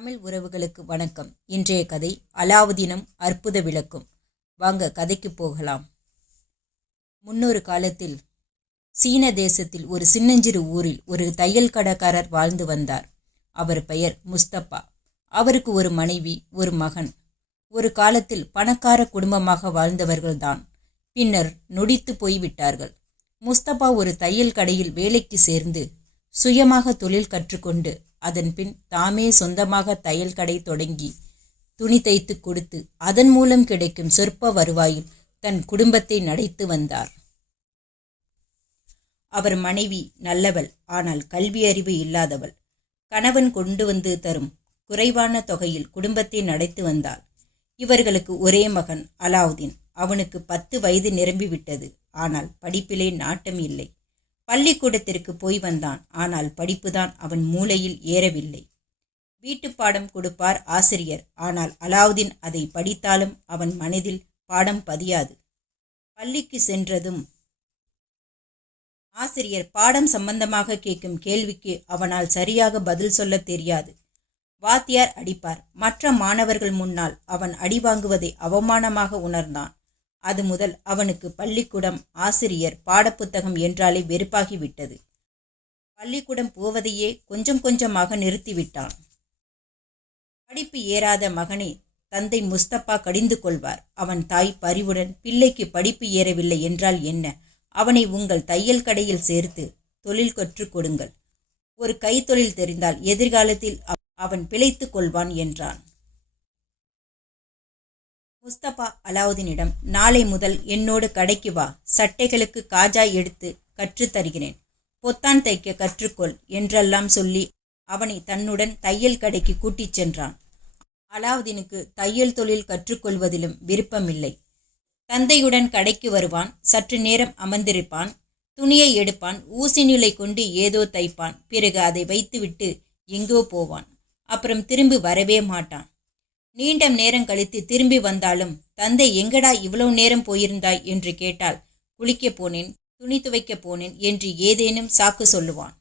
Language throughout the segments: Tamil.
தமிழ் உறவுகளுக்கு வணக்கம். இன்றைய கதை அலாவுதீனும் அற்புத விளக்கும். வாங்க கதைக்கு போகலாம். முன்னொரு காலத்தில் சீன தேசத்தில் ஒரு சின்னஞ்சிறு ஊரில் ஒரு தையல் கடைக்காரர் வாழ்ந்து வந்தார். அவர் பெயர் முஸ்தபா. அவருக்கு ஒரு மனைவி, ஒரு மகன். ஒரு காலத்தில் பணக்கார குடும்பமாக வாழ்ந்தவர்கள்தான். பின்னர் நொடித்து போய்விட்டார்கள். முஸ்தபா ஒரு தையல் கடையில் வேலைக்கு சேர்ந்து சுயமாக தொழில் கற்றுக்கொண்டு அதன் பின் தாமே சொந்தமாக தையல் கடை தொடங்கி துணி தைத்து கொடுத்து அதன் மூலம் கிடைக்கும் சொற்ப வருவாயில் தன் குடும்பத்தை நடத்தி வந்தார். அவர் மனைவி நல்லவள், ஆனால் கல்வி அறிவு இல்லாதவள். கணவன் கொண்டு வந்து தரும் குறைவான தொகையில் குடும்பத்தை நடத்தி வந்தாள். இவர்களுக்கு ஒரே மகன் அலாவுதீன். அவனுக்கு 10 வயது நிரம்பிவிட்டது. ஆனால் படிப்பிலே நாட்டம் இல்லை. பள்ளிக்கூடத்திற்கு போய் வந்தான். ஆனால் படிப்புதான் அவன் மூளையில் ஏறவில்லை. வீட்டுப்பாடம் கொடுப்பார் ஆசிரியர். ஆனால் அலாவுதீன் அதை படித்தாலும் அவன் மனதில் பாடம் பதியாது. பள்ளிக்கு சென்றதும் ஆசிரியர் பாடம் சம்பந்தமாக கேட்கும் கேள்விக்கு அவனால் சரியாக பதில் சொல்ல தெரியாது. வாத்தியார் அடிப்பார். மற்ற மாணவர்கள் முன்னால் அவன் அடி வாங்குவதை அவமானமாக உணர்ந்தான். அது முதல் அவனுக்கு பள்ளிக்கூடம், ஆசிரியர், பாடப்புத்தகம் என்றாலே வெறுப்பாகிவிட்டது. பள்ளிக்கூடம் போவதையே கொஞ்சம் கொஞ்சமாக நிறுத்திவிட்டான். படிப்பு ஏறாத மகனை தந்தை முஸ்தபா கடிந்து கொள்வார். அவன் தாய் பரிவுடன், பிள்ளைக்கு படிப்பு ஏறவில்லை என்றால் என்ன, அவனை உங்கள் தையல் கடையில் சேர்த்து தொழில் கற்றுக் கொடுங்கள். ஒரு கைத்தொழில் தெரிந்தால் எதிர்காலத்தில் அவன் பிழைத்து கொள்வான் என்றான். முஸ்தபா அலாவுதீனிடம், நாளை முதல் என்னோடு கடைக்கு வா, சட்டைகளுக்கு காஜாய் எடுத்து கற்றுத்தருகிறேன், பொத்தான் தைக்க கற்றுக்கொள் என்றெல்லாம் சொல்லி அவனை தன்னுடன் தையல் கடைக்கு கூட்டிச் சென்றான். அலாவுதீனுக்கு தையல் தொழில் கற்றுக்கொள்வதிலும் விருப்பமில்லை. தந்தையுடன் கடைக்கு வருவான், சற்று நேரம் அமர்ந்திருப்பான், துணியை எடுப்பான், ஊசி நூலை கொண்டு ஏதோ தைப்பான், பிறகு அதை வைத்துவிட்டு எங்கோ போவான். அப்புறம் திரும்பி வரவே மாட்டான். நீண்ட நேரம் கழித்து திரும்பி வந்தாலும், தந்தை எங்கடா இவ்வளவு நேரம் போயிருந்தாய் என்று கேட்டால், குளிக்கப் போனேன், துணி துவைக்கப் போனேன் என்று ஏதேனும் சாக்கு சொல்லுவான்.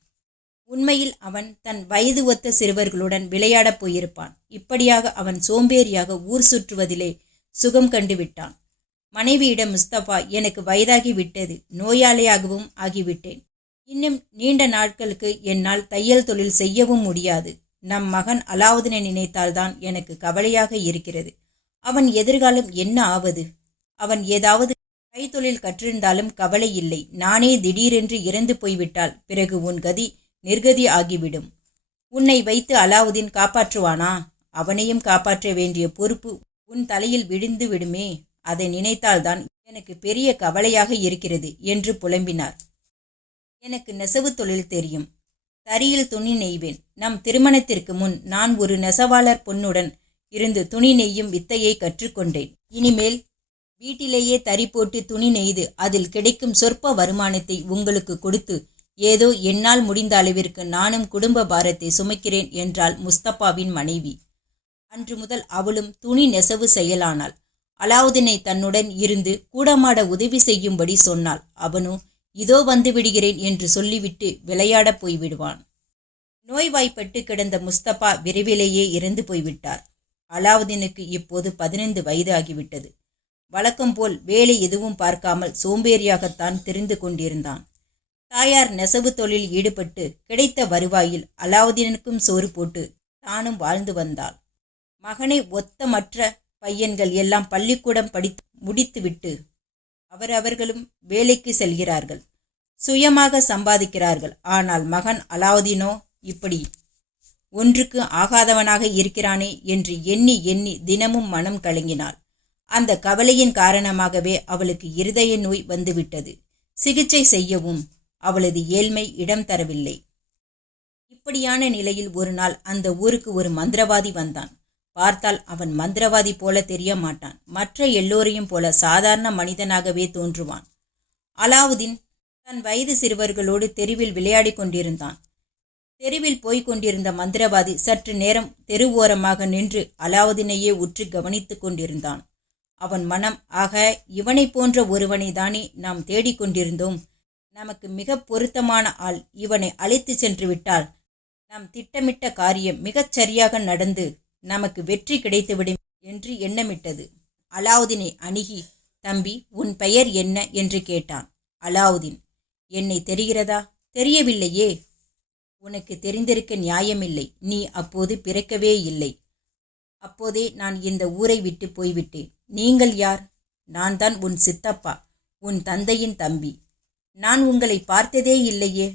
உண்மையில் அவன் தன் வயது ஒத்த சிறுவர்களுடன் விளையாடப் போயிருப்பான். இப்படியாக அவன் சோம்பேறியாக ஊர் சுற்றுவதிலே சுகம் கண்டுவிட்டான். மனைவியிடம் முஸ்தபா, எனக்கு வயதாகி விட்டது, நோயாளியாகவும் ஆகிவிட்டேன். இன்னும் நீண்ட நாட்களுக்கு என்னால் தையல் தொழில் செய்யவும் முடியாது. நம் மகன் அலாவுதீனை நினைத்தால்தான் எனக்கு கவலையாக இருக்கிறது. அவன் எதிர்காலம் என்ன ஆவது? அவன் ஏதாவது கைத்தொழில் கற்றிருந்தாலும் கவலை இல்லை. நானே திடீரென்று இறந்து போய்விட்டால் பிறகு உன் கதி நிர்கதி ஆகிவிடும். உன்னை வைத்து அலாவுதீன் காப்பாற்றுவானா? அவனையும் காப்பாற்ற வேண்டிய பொறுப்பு உன் தலையில் விழுந்து விடுமே. அதை நினைத்தால்தான் எனக்கு பெரிய கவலையாக இருக்கிறது என்று புலம்பினார். எனக்கு நெசவு தொழில் தெரியும். தறியில் துணி நெய்வேன். நம் திருமணத்திற்கு முன் நான் ஒரு நெசவாளர் பொண்ணுடன் இருந்து துணி நெய்யும் வித்தையை கற்றுக்கொண்டேன். இனிமேல் வீட்டிலேயே தறி போட்டு துணி நெய்து அதில் கிடைக்கும் சொற்ப வருமானத்தை உங்களுக்கு கொடுத்து ஏதோ என்னால் முடிந்த அளவிற்கு நானும் குடும்ப பாரத்தை சுமைக்கிறேன் என்றாள் முஸ்தபாவின் மனைவி. அன்று முதல் அவளும் துணி நெசவு செயலானாள். அலாவுதீனை தன்னுடன் இருந்து கூடமாட உதவி செய்யும்படி சொன்னாள். அவனோ இதோ வந்து விடுகிறேன் என்று சொல்லிவிட்டு விளையாடப் போய்விடுவான். நோய்வாய்ப்பட்டு கிடந்த முஸ்தபா விரைவிலேயே இறந்து போய்விட்டார். அலாவுதீனுக்கு இப்போது 15 வயது ஆகிவிட்டது. வழக்கம் போல் வேலை எதுவும் பார்க்காமல் சோம்பேறியாகத்தான் திரிந்து கொண்டிருந்தான். தாயார் நெசவு தொழிலில் ஈடுபட்டு கிடைத்த வருவாயில் அலாவுதீனுக்கும் சோறு போட்டு தானும் வாழ்ந்து வந்தாள். மகனை ஒத்த மற்ற பையன்கள் எல்லாம் பள்ளிக்கூடம் முடித்துவிட்டு அவர்களும் வேலைக்கு செல்கிறார்கள், சுயமாக சம்பாதிக்கிறார்கள். ஆனால் மகன் அலாவுதீனோ இப்படி ஒன்றுக்கு ஆகாதவனாக இருக்கிறானே என்று எண்ணி எண்ணி தினமும் மனம் கலங்கினாள். அந்த கவலையின் காரணமாகவே அவளுக்கு இருதய நோய் வந்துவிட்டது. சிகிச்சை செய்யவும் அவளது ஏழ்மை இடம் தரவில்லை. இப்படியான நிலையில் ஒரு நாள் அந்த ஊருக்கு ஒரு மந்திரவாதி வந்தான். பார்த்தால் அவன் மந்திரவாதி போல தெரிய மாட்டான். மற்ற எல்லோரையும் போல சாதாரண மனிதனாகவே தோன்றுவான். அலாவுதீன் தன் வயது சிறுவர்களோடு தெருவில் விளையாடி கொண்டிருந்தான். தெருவில் போய்க் கொண்டிருந்த மந்திரவாதி சற்று நேரம் தெருவோரமாக நின்று அலாவுதீனையே உற்று கவனித்து கொண்டிருந்தான். அவன் மனம், ஆக இவனை போன்ற ஒருவனை தானே நாம் தேடிக்கொண்டிருந்தோம். நமக்கு மிக பொருத்தமான ஆள். இவனை அழைத்து சென்று விட்டால் நாம் திட்டமிட்ட காரியம் மிகச் சரியாக நடந்து நமக்கு வெற்றி கிடைத்துவிடும் என்று எண்ணமிட்டது. அலாவுதீனை அணுகி, தம்பி, உன் பெயர் என்ன என்று கேட்டான். அலாவுதீன், என்னை தெரிகிறதா? தெரியவில்லையே. உனக்கு தெரிந்திருக்க நியாயமில்லை. நீ அப்போது பிறக்கவே இல்லை. அப்போதே நான் இந்த ஊரை விட்டு போய்விட்டேன். நீங்கள் யார்? நான் தான் உன் சித்தப்பா, உன் தந்தையின் தம்பி. நான் உங்களை பார்த்ததே இல்லையே.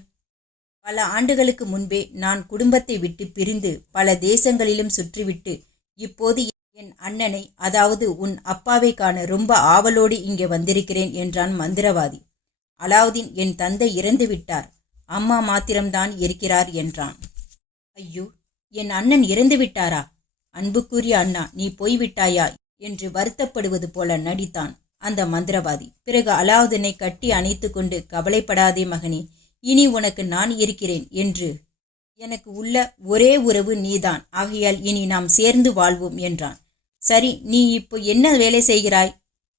பல ஆண்டுகளுக்கு முன்பே நான் குடும்பத்தை விட்டு பிரிந்து பல தேசங்களிலும் சுற்றிவிட்டு இப்போது என் அண்ணனை, அதாவது உன் அப்பாவை காண ரொம்ப ஆவலோடு இங்கே வந்திருக்கிறேன் என்றான் மந்திரவாதி. அலாவுதீன், என் தந்தை இறந்து விட்டார், அம்மா மாத்திரம்தான் இருக்கிறார் என்றான். ஐயோ, என் அண்ணன் இறந்து விட்டாரா? அன்புக்குரிய அண்ணா, நீ போய்விட்டாயா என்று வருத்தப்படுவது போல நடித்தான் அந்த மந்திரவாதி. பிறகு அலாவுதீனை கட்டி அணைத்து கொண்டு, கவலைப்படாதே மகனே, இனி உனக்கு நான் இருக்கிறேன் என்று எனக்கு உள்ள ஒரே உறவு நீதான். ஆகையால் இனி நாம் சேர்ந்து வாழ்வோம் என்றான். சரி, நீ இப்போ என்ன வேலை செய்கிறாய்?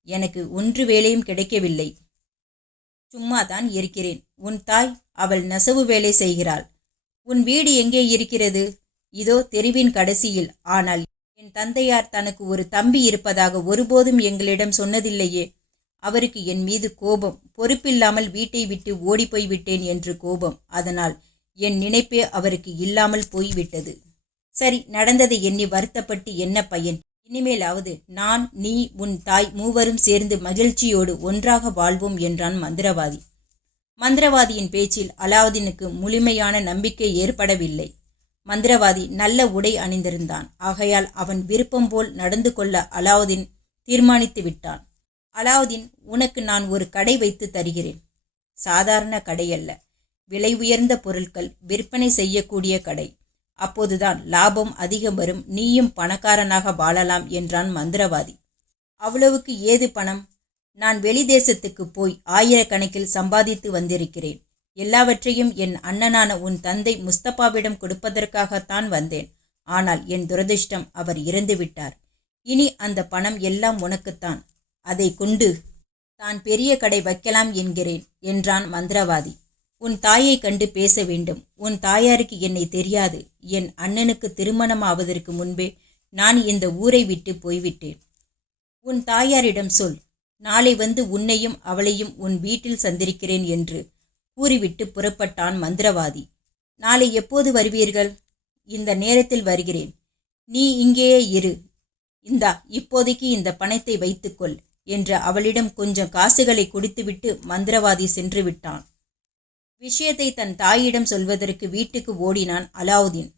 எனக்கு ஒன்று வேலையும் கிடைக்கவில்லை, சும்மாதான் இருக்கிறேன். உன் தாய்? அவள் நெசவு வேலை செய்கிறாள். உன் வீடு எங்கே இருக்கிறது? இதோ தெருவின் கடைசியில். ஆனால் என் தந்தையார் தனக்கு ஒரு தம்பி இருப்பதாக ஒருபோதும் எங்களிடம் சொன்னதில்லையே. அவருக்கு என் மீது கோபம். பொறுப்பில்லாமல் வீட்டை விட்டு ஓடிப்போய் விட்டேன் என்று கோபம். அதனால் என் நினைப்பே அவருக்கு இல்லாமல் போய்விட்டது. சரி, நடந்ததை எண்ணி வருத்தப்பட்டு என்ன பயன்? இனிமேலாவது நான், நீ, உன் தாய் மூவரும் சேர்ந்து மகிழ்ச்சியோடு ஒன்றாக வாழ்வோம் என்றான் மந்திரவாதி. மந்திரவாதியின் பேச்சில் அலாவுதீனுக்கு முழுமையான நம்பிக்கை ஏற்படவில்லை. மந்திரவாதி நல்ல உடை அணிந்திருந்தான். ஆகையால் அவன் விருப்பம் போல் நடந்து கொள்ள அலாவுதீன் தீர்மானித்து விட்டான். அலாவுதீன், உனக்கு நான் ஒரு கடை வைத்து தருகிறேன். சாதாரண கடையல்ல, விலை உயர்ந்த பொருட்கள் விற்பனை செய்யக்கூடிய கடை. அப்போதுதான் லாபம் அதிகம் வரும், நீயும் பணக்காரனாக வாழலாம் என்றான் மந்திரவாதி. அவ்வளவுக்கு ஏது பணம்? நான் வெளி தேசத்துக்கு போய் ஆயிரக்கணக்கில் சம்பாதித்து வந்திருக்கிறேன். எல்லாவற்றையும் என் அண்ணனான உன் தந்தை முஸ்தபாவிடம் கொடுப்பதற்காகத்தான் வந்தேன். ஆனால் என் துரதிர்ஷ்டம், அவர் இறந்து விட்டார். இனி அந்த பணம் எல்லாம் உனக்குத்தான். அதை கொண்டு தான் பெரிய கடை வைக்கலாம் என்கிறேன் என்றான் மந்திரவாதி. உன் தாயை கண்டு பேச வேண்டும். உன் தாயாருக்கு என்னை தெரியாது. என் அண்ணனுக்கு திருமணம் ஆவதற்கு முன்பே நான் இந்த ஊரை விட்டு போய்விட்டேன். உன் தாயாரிடம் சொல், நாளை வந்து உன்னையும் அவளையும் உன் வீட்டில் சந்திருக்கிறேன் என்று கூறிவிட்டு புறப்பட்டான் மந்திரவாதி. நாளை எப்போது வருவீர்கள்? இந்த நேரத்தில் வருகிறேன். நீ இங்கேயே இரு. இந்தா, இப்போதைக்கு இந்த பணத்தை வைத்துக்கொள் என்று அவளிடம் கொஞ்சம் காசுகளை கொடுத்துவிட்டு மந்திரவாதி சென்று விட்டான். விஷயத்தை தன் தாயிடம் சொல்வதற்கு வீட்டுக்கு ஓடினான் அலாவுதீன்.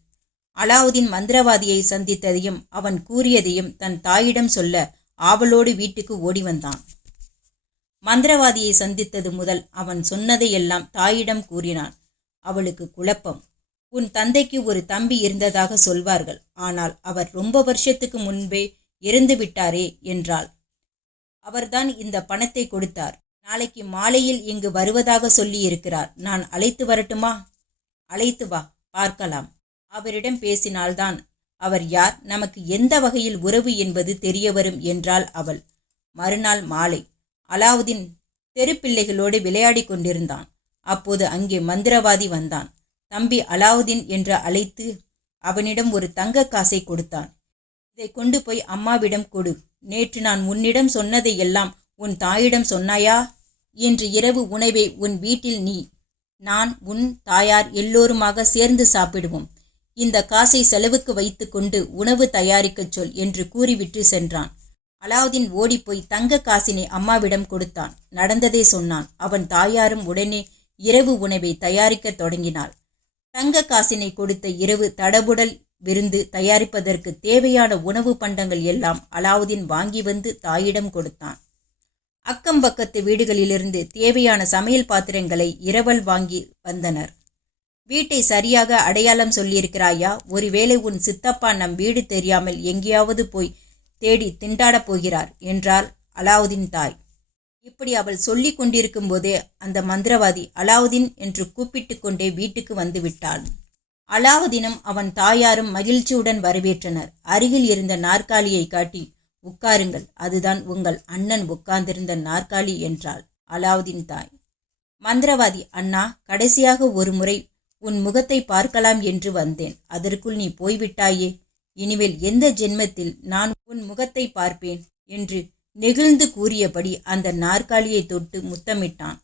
அலாவுதீன் மந்திரவாதியை சந்தித்ததையும் அவன் கூறியதையும் தன் தாயிடம் சொல்ல ஆவலோடு வீட்டுக்கு ஓடி வந்தான். மந்திரவாதியை சந்தித்தது முதல் அவன் சொன்னதையெல்லாம் தாயிடம் கூறினான். அவளுக்கு குழப்பம். உன் தந்தைக்கு ஒரு தம்பி இருந்ததாக சொல்வார்கள், ஆனால் அவர் ரொம்ப வருஷத்துக்கு முன்பே இறந்து விட்டாரே என்றாள். அவர்தான் இந்த பணத்தை கொடுத்தார். நாளைக்கு மாலையில் இங்கு வருவதாக சொல்லி இருக்கிறார். நான் அழைத்து வரட்டுமா? அழைத்து வா, பார்க்கலாம். அவரிடம் பேசினால்தான் அவர் யார், நமக்கு எந்த வகையில் உறவு என்பது தெரியவரும் என்றாள் அவள். மறுநாள் மாலை அலாவுதீன் தெருப்பிள்ளைகளோடு விளையாடி கொண்டிருந்தான். அப்போது அங்கே மந்திரவாதி வந்தான். தம்பி அலாவுதீன் என்று அழைத்து அவனிடம் ஒரு தங்க காசை கொடுத்தான். இதை கொண்டு போய் அம்மாவிடம் கொடு. நேற்று நான் உன்னிடம் சொன்னதையெல்லாம் உன் தாயிடம் சொன்னாயா? இன்று இரவு உணவை உன் வீட்டில் நீ, நான், உன் தாயார் எல்லோருமாக சேர்ந்து சாப்பிடுவோம். இந்த காசை செலவுக்கு வைத்து கொண்டு உணவு தயாரிக்கச் சொல் என்று கூறிவிட்டு சென்றான். அலாவுதீன் ஓடிப்போய் தங்க காசினை அம்மாவிடம் கொடுத்தான். நடந்ததை சொன்னான். அவன் தாயாரும் உடனே இரவு உணவை தயாரிக்க தொடங்கினாள். தங்க காசினை கொடுத்த இரவு தடபுடல் விருந்து தயாரிப்பதற்கு தேவையான உணவு பண்டங்கள் எல்லாம் அலாவுதீன் வாங்கி வந்து தாயிடம் கொடுத்தான். அக்கம் பக்கத்து வீடுகளிலிருந்து தேவையான சமையல் பாத்திரங்களை இரவல் வாங்கி வந்தனர். வீட்டை சரியாக அடையாளம் சொல்லியிருக்கிறாயா? ஒருவேளை உன் சித்தப்பா நம் வீடு தெரியாமல் எங்கேயாவது போய் தேடி திண்டாடப் போகிறார் என்றாள் அலாவுதீன் தாய். இப்படி அவள் சொல்லி கொண்டிருக்கும் போதே அந்த மந்திரவாதி அலாவுதீன் என்று கூப்பிட்டு கொண்டே வீட்டுக்கு வந்து விட்டாள். அலாவுதீனும் அவன் தாயாரும் மகிழ்ச்சியுடன் வரவேற்றனர். அருகில் இருந்த நாற்காலியை காட்டி, உட்காருங்கள், அதுதான் உங்கள் அண்ணன் உட்கார்ந்திருந்த நாற்காலி என்றாள் அலாவுதீன் தாய். மந்திரவாதி, அண்ணா, கடைசியாக ஒரு முறை உன் முகத்தை பார்க்கலாம் என்று வந்தேன். அதற்குள் நீ போய்விட்டாயே. இனிமேல் எந்த ஜென்மத்தில் நான் உன் முகத்தை பார்ப்பேன் என்று நெகிழ்ந்து கூறியபடி அந்த நாற்காலியை தொட்டு முத்தமிட்டான்.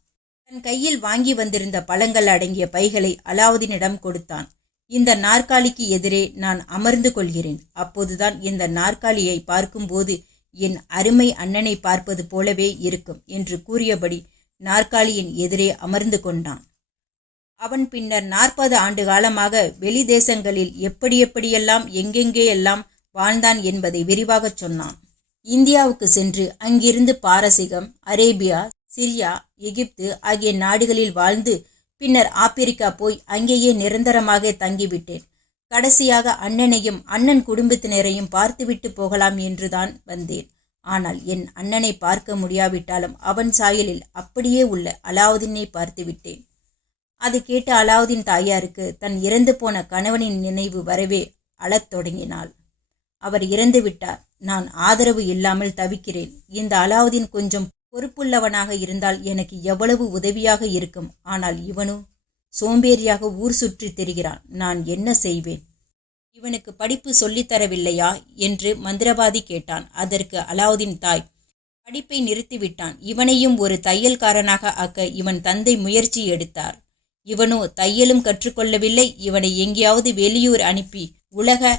தன் கையில் வாங்கி வந்திருந்த பழங்கள் அடங்கிய பைகளை அலாவுதீனிடம் கொடுத்தான். இந்த நாற்காலிக்கு எதிரே நான் அமர்ந்து கொள்கிறேன். அப்போதுதான் இந்த நாற்காலியை பார்க்கும்போது என் அருமை அண்ணனை பார்ப்பது போலவே இருக்கும் என்று கூறியபடி நாற்காலியின் எதிரே அமர்ந்து கொண்டான். அவன் பின்னர் 40 ஆண்டு காலமாக வெளி தேசங்களில் எப்படியெல்லாம் எங்கெங்கேயெல்லாம் வாழ்ந்தான் என்பதை விரிவாகச் சொன்னான். இந்தியாவுக்கு சென்று அங்கிருந்து பாரசீகம், அரேபியா, சிரியா, எகிப்து ஆகிய நாடுகளில் வாழ்ந்து பின்னர் ஆப்பிரிக்கா போய் அங்கேயே நிரந்தரமாக தங்கிவிட்டேன். கடைசியாக அண்ணனையும் அண்ணன் குடும்பத்தினரையும் பார்த்துவிட்டு போகலாம் என்றுதான் வந்தேன். ஆனால் என் அண்ணனை பார்க்க முடியாவிட்டாலும் அவன் சாயலில் அப்படியே உள்ள அலாவுதீனை பார்த்துவிட்டேன். அதை கேட்டு அலாவுதீன் தாயாருக்கு தன் இறந்து போன கணவனின் நினைவு வரவே அழத் தொடங்கினாள். அவர் இறந்து விட்டார். நான் ஆதரவு இல்லாமல் தவிக்கிறேன். இந்த அலாவுதீன் கொஞ்சம் பொறுப்புள்ளவனாக இருந்தால் எனக்கு எவ்வளவு உதவியாக இருக்கும். ஆனால் இவனோ சோம்பேறியாக ஊர் சுற்றி திரிகிறான். நான் என்ன செய்வேன்? இவனுக்கு படிப்பு சொல்லித்தரவில்லையா என்று மந்திரவாதி கேட்டான். அதற்கு அலாவுதீன் தாய், படிப்பை நிறுத்திவிட்டான். இவனையும் ஒரு தையல்காரனாக ஆக்க இவன் தந்தை முயற்சி எடுத்தார். இவனோ தையலும் கற்றுக்கொள்ளவில்லை. இவனை எங்கேயாவது வெளியூர் அனுப்பி உலக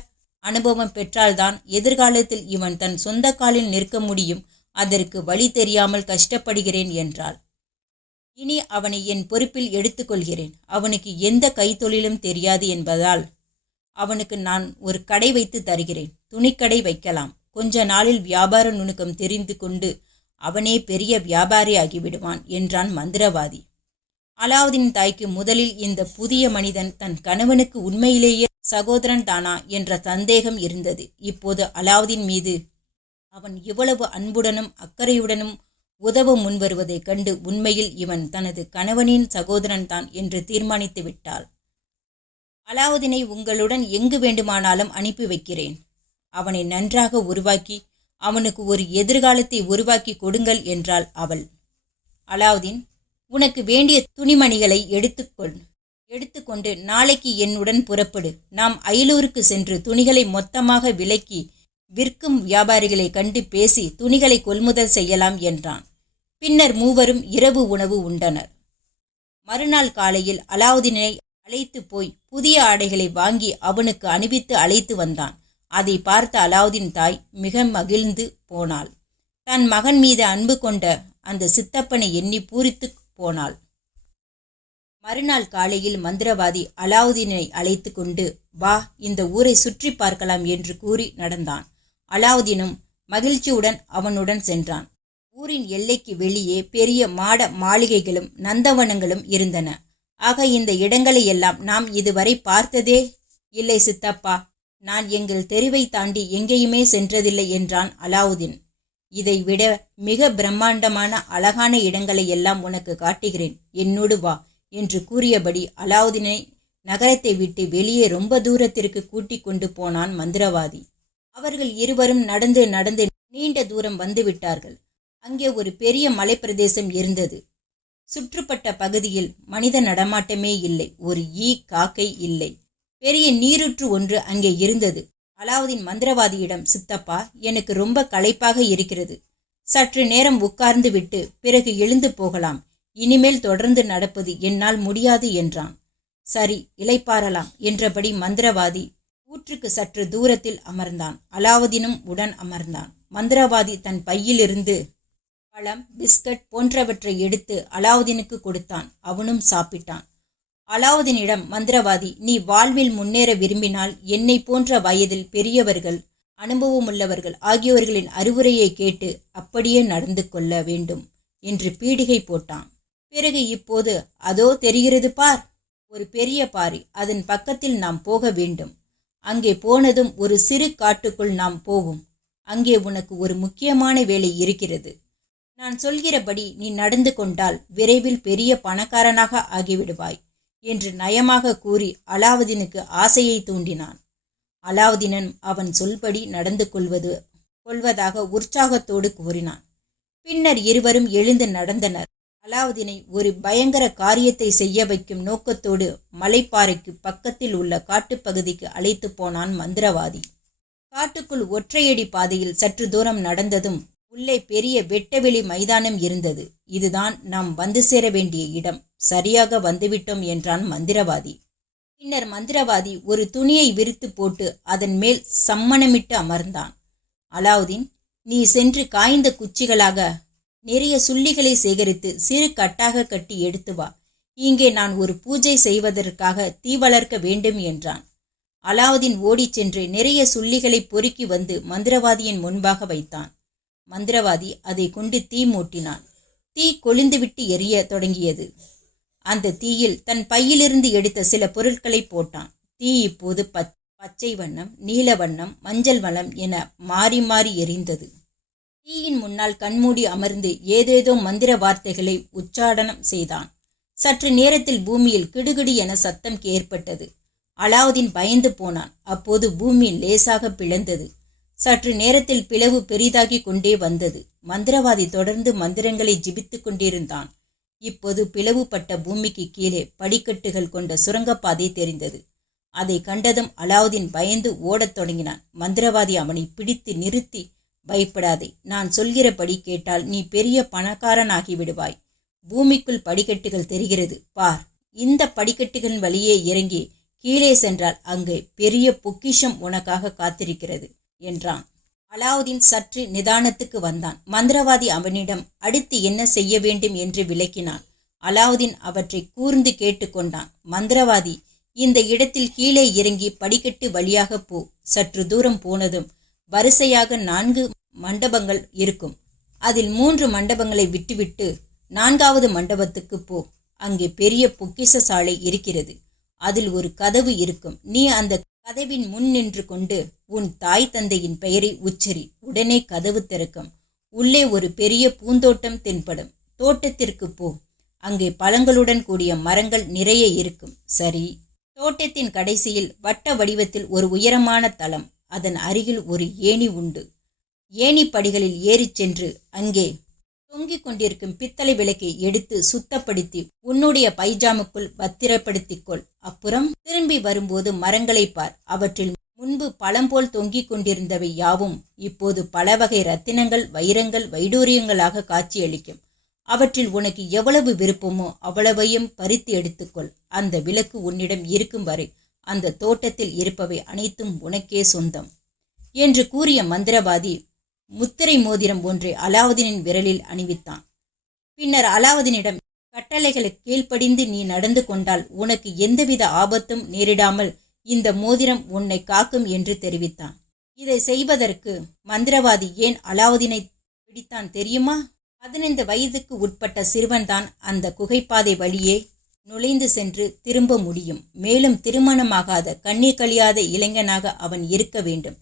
அனுபவம் பெற்றால்தான் எதிர்காலத்தில் இவன் தன் சொந்த காலில் நிற்க முடியும். அதற்கு வழி தெரியாமல் கஷ்டப்படுகிறேன் என்றாள். இனி அவனை என் பொறுப்பில் எடுத்துக்கொள்கிறேன். அவனுக்கு எந்த கைத்தொழிலும் தெரியாது என்பதால் அவனுக்கு நான் ஒரு கடை வைத்து தருகிறேன். துணிக்கடை வைக்கலாம். கொஞ்ச நாளில் வியாபார நுணுக்கம் தெரிந்து கொண்டு அவனே பெரிய வியாபாரி ஆகிவிடுவான் என்றான் மந்திரவாதி. அலாவுதீன் தாய்க்கு முதலில் இந்த புதிய மனிதன் தன் கணவனுக்கு உண்மையிலேயே சகோதரன் தானா என்ற சந்தேகம் இருந்தது. இப்போது அலாவுதீன் மீது அவன் இவ்வளவு அன்புடனும் அக்கறையுடனும் உதவ முன்வருவதைக் கண்டு உண்மையில் இவன் தனது கணவனின் சகோதரன் தான் என்று தீர்மானித்து விட்டாள். அலாவுதீனை உங்களுடன் எங்கு வேண்டுமானாலும் அனுப்பி வைக்கிறேன். அவனை நன்றாக உருவாக்கி அவனுக்கு ஒரு எதிர்காலத்தை உருவாக்கி கொடுங்கள் என்றாள் அவள். அலாவுதீன், உனக்கு வேண்டிய துணிமணிகளை எடுத்துக்கொண்டு நாளைக்கு என்னுடன் புறப்படு. நாம் அயலூருக்கு சென்று துணிகளை மொத்தமாக விலைக்கு விற்கும் வியாபாரிகளை கண்டு பேசி துணிகளை கொள்முதல் செய்யலாம் என்றான். பின்னர் மூவரும் இரவு உணவு உண்டனர். மறுநாள் காலையில் அலாவுதீனை அழைத்து போய் புதிய ஆடைகளை வாங்கி அவனுக்கு அணிவித்து அழைத்து வந்தான். அதை பார்த்த அலாவுதீன் தாய் மிக மகிழ்ந்து போனாள். தன் மகன் மீது அன்பு கொண்ட அந்த சித்தப்பனை எண்ணி பூரித்து போனாள். மறுநாள் காலையில் மந்திரவாதி அலாவுதீனை அழைத்து கொண்டு, வா, இந்த ஊரை சுற்றி பார்க்கலாம் என்று கூறி நடந்தான். அலாவுதீனும் மகிழ்ச்சியுடன் அவனுடன் சென்றான். ஊரின் எல்லைக்கு வெளியே பெரிய மாட மாளிகைகளும் நந்தவனங்களும் இருந்தன. ஆக இந்த இடங்களை எல்லாம் நாம் இதுவரை பார்த்ததே இல்லை சித்தப்பா. நான் எங்கள் தெருவை தாண்டி எங்கேயுமே சென்றதில்லை என்றான் அலாவுதீன். இதை விட மிக பிரம்மாண்டமான அழகான இடங்களை எல்லாம் உனக்கு காட்டுகிறேன், என்னோடு வா என்று கூறியபடி அலாவுதீனை நகரத்தை விட்டு வெளியே ரொம்ப தூரத்திற்கு கூட்டிக் கொண்டு போனான் மந்திரவாதி. அவர்கள் இருவரும் நடந்து நடந்து நீண்ட தூரம் வந்துவிட்டார்கள். அங்கே ஒரு பெரிய மலைப்பிரதேசம் இருந்தது. சுற்றுப்பட்ட பகுதியில் மனித நடமாட்டமே இல்லை. ஒரு ஈ காக்கை இல்லை. பெரிய நீரூற்று ஒன்று அங்கே இருந்தது. அலாவுதீன் மந்திரவாதியிடம், சித்தப்பா, எனக்கு ரொம்ப களைப்பாக இருக்கிறது. சற்று நேரம் உட்கார்ந்து விட்டு பிறகு எழுந்து போகலாம். இனிமேல் தொடர்ந்து நடப்பது என்னால் முடியாது என்றான். சரி, இளைப்பாறலாம் என்றபடி மந்திரவாதி ஊற்றுக்கு சற்று தூரத்தில் அமர்ந்தான். அலாவுதீனும் உடன் அமர்ந்தான். மந்திரவாதி தன் பையிலிருந்து பழம், பிஸ்கட் போன்றவற்றை எடுத்து அலாவுதீனுக்கு கொடுத்தான். அவனும் சாப்பிட்டான். அலாவுதீனிடம் மந்திரவாதி, நீ வாழ்வில் முன்னேற விரும்பினால் என்னை போன்ற வயதில் பெரியவர்கள், அனுபவமுள்ளவர்கள் ஆகியோர்களின் அறிவுரையை கேட்டு அப்படியே நடந்து கொள்ள வேண்டும் என்று பீடிகை போட்டான். பிறகு, இப்போது அதோ தெரிகிறது பார், ஒரு பெரிய பாறை. அதன் பக்கத்தில் நாம் போக வேண்டும். அங்கே போனதும் ஒரு சிறு காட்டுக்குள் நாம் போவோம். அங்கே உனக்கு ஒரு முக்கியமான வேலை இருக்கிறது. நான் சொல்கிறபடி நீ நடந்து கொண்டால் விரைவில் பெரிய பணக்காரனாக ஆகிவிடுவாய் என்று நயமாக கூறி அலாவுதீனுக்கு ஆசையை தூண்டினான். அலாவுதீனன் அவன் சொல்படி நடந்து கொள்வதாக உற்சாகத்தோடு கூறினான். பின்னர் இருவரும் எழுந்து நடந்தனர். அலாவுதீனை ஒரு பயங்கர காரியத்தை செய்ய வைக்கும் நோக்கத்தோடு மலைப்பாறைக்கு பக்கத்தில் உள்ள காட்டுப்பகுதிக்கு அழைத்து போனான் மந்திரவாதி. காட்டுக்குள் ஒற்றையடி பாதையில் சற்று தூரம் நடந்ததும் உள்ளே பெரிய வெட்டவெளி மைதானம் இருந்தது. இதுதான் நாம் வந்து சேர வேண்டிய இடம், சரியாக வந்துவிட்டோம் என்றான் மந்திரவாதி. பின்னர் மந்திரவாதி ஒரு துணியை விரித்து போட்டு அதன் மேல் சம்மணமிட்டு அமர்ந்தான். அலாவுதீன், நீ சென்று காய்ந்த குச்சிகளாக நிறைய சுள்ளிகளை சேகரித்து சிறு கட்டாக கட்டி எடுத்து வா. இங்கே நான் ஒரு பூஜை செய்வதற்காக தீ வளர்க்க வேண்டும் என்றான். அலாவுதீன் ஓடிச் சென்று நிறைய சுள்ளிகளை பொறுக்கி வந்து மந்திரவாதியின் முன்பாக வைத்தான். மந்திரவாதி அதை கொண்டு தீ மூட்டினான். தீ கொழுந்துவிட்டு எரிய தொடங்கியது. அந்த தீயில் தன் பையிலிருந்து எடுத்த சில பொருட்களை போட்டான். தீ இப்போது பச்சை வண்ணம், நீல வண்ணம், மஞ்சள் வண்ணம் என மாறி மாறி எரிந்தது. தீயின் முன்னால் கண்மூடி அமர்ந்து ஏதேதோ மந்திர வார்த்தைகளை உச்சாடனம் செய்தான். சற்று நேரத்தில் பூமியில் கிடுகிடு என சத்தம் ஏற்பட்டது. அலாவுதீன் பயந்து போனான். அப்போது பூமி லேசாக பிளந்தது. சற்று நேரத்தில் பிளவு பெரிதாகி கொண்டே வந்தது. மந்திரவாதி தொடர்ந்து மந்திரங்களை ஜிபித்து கொண்டிருந்தான். இப்போது பிளவுபட்ட பூமிக்கு கீழே படிக்கட்டுகள் கொண்ட சுரங்கப்பாதை தெரிந்தது. அதை கண்டதும் அலாவுதீன் பயந்து ஓடத் தொடங்கினான். மந்திரவாதி அவனை பிடித்து நிறுத்தி, பயப்படாதே, நான் சொல்கிறபடி கேட்டால் நீ பெரிய பணக்காரனாகி விடுவாய். பூமிக்குள் படிக்கட்டுகள் தெரிகிறது பார். இந்த படிக்கட்டுகளின் வழியே இறங்கி கீழே சென்றால் அங்கு பெரிய பொக்கிஷம் உனக்காக காத்திருக்கிறது என்றான். அலாவுதீன் சற்று நிதானத்துக்கு வந்தான். மந்திரவாதி அவனிடம் அடுத்து என்ன செய்ய வேண்டும் என்று விளக்கினான். அலாவுதீன் அவற்றை கூர்ந்து கேட்டுக்கொண்டான். மந்திரவாதி, இந்த இடத்தில் கீழே இறங்கி படிக்கட்டு வழியாக போ. சற்று தூரம் போனதும் வரிசையாக 4 மண்டபங்கள் இருக்கும். அதில் 3 மண்டபங்களை விட்டுவிட்டு 4வது மண்டபத்துக்கு போ. அங்கே பெரிய பொக்கிஷ சாலை இருக்கிறது. அதில் ஒரு கதவு இருக்கும். நீ அந்த கதவின் முன் நின்று கொண்டு உன் தாய் தந்தையின் பெயரை உச்சரி. உடனே கதவு திறக்கும். உள்ளே ஒரு பெரிய பூந்தோட்டம் தென்படும். தோட்டத்திற்கு போ. அங்கே பழங்களுடன் கூடிய மரங்கள் நிறைய இருக்கும். சரி. தோட்டத்தின் கடைசியில் வட்ட வடிவத்தில் ஒரு உயரமான தளம். அதன் அருகில் ஒரு ஏணி உண்டு. ஏணி படிகளில் ஏறிச் சென்று அங்கே தொங்கிக் கொண்டிருக்கும் பித்தளை விளக்கை எடுத்து சுத்தப்படுத்தி உன்னுடைய பைஜாமுக்குள் பத்திரப்படுத்திக்கொள். அப்புறம் திரும்பி வரும்போது மரங்களை பார். அவற்றில் முன்பு பழம்போல் தொங்கிக் கொண்டிருந்தவை யாவும் இப்போது பல வகை ரத்தினங்கள், வைரங்கள், வைடூரியங்களாக காட்சியளிக்கும். அவற்றில் உனக்கு எவ்வளவு விருப்பமோ அவ்வளவையும் பறித்து எடுத்துக்கொள். அந்த விளக்கு உன்னிடம் இருக்கும் வரை அந்த தோட்டத்தில் இருப்பவை அனைத்தும் உனக்கே சொந்தம் என்று கூறிய மந்திரவாதி முத்திரை மோதிரம் ஒன்றை அலாவுதீனின் விரலில் அணிவித்தான். பின்னர் அலாவுதீனிடம், கட்டளைகளை கீழ்ப்படிந்து நீ நடந்து கொண்டால் உனக்கு எந்தவித ஆபத்தும் நேரிடாமல் இந்த மோதிரம் உன்னை காக்கும் என்று தெரிவித்தான். இதை செய்வதற்கு மந்திரவாதி ஏன் அலாவுதீனை பிடித்தான் தெரியுமா? 15 வயதுக்கு உட்பட்ட சிறுவன்தான் அந்த குகைப்பாதை வழியே நுழைந்து சென்று திரும்ப முடியும். மேலும் திருமணமாகாத கண்ணீர் கழியாத இளைஞனாக அவன் இருக்க வேண்டும்.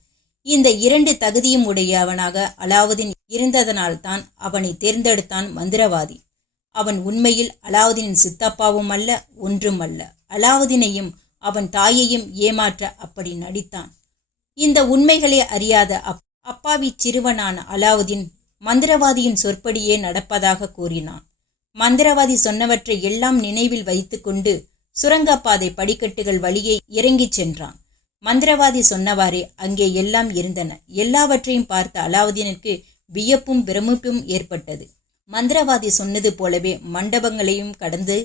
இந்த 2 தகுதியும் உடையவனாக அலாவுதீன் இருந்ததனால்தான் அவனை தேர்ந்தெடுத்தான் மந்திரவாதி. அவன் உண்மையில் அலாவுதீனின் சித்தப்பாவும் அல்ல, ஒன்றுமல்ல. அலாவுதீனையும் அவன் தாயையும் ஏமாற்ற அப்படி நடித்தான். இந்த உண்மைகளை அறியாத அப்பாவி சிறுவனான அலாவுதீன் மந்திரவாதியின் சொற்படியே நடப்பதாக கூறினான். மந்திரவாதி சொன்னவற்றை எல்லாம் நினைவில் வைத்து கொண்டு சுரங்கப்பாதை படிக்கட்டுகள் வழியே இறங்கிச் சென்றான். மந்திரவாதி சொன்னவாறே அங்கே எல்லாம் இருந்தன. எல்லாவற்றையும் பார்த்த அலாவுதீனுக்கு வியப்பும் பிரமிப்பும் ஏற்பட்டது. மந்திரவாதி சொன்னது போலவே மண்டபங்களையும் கடந்து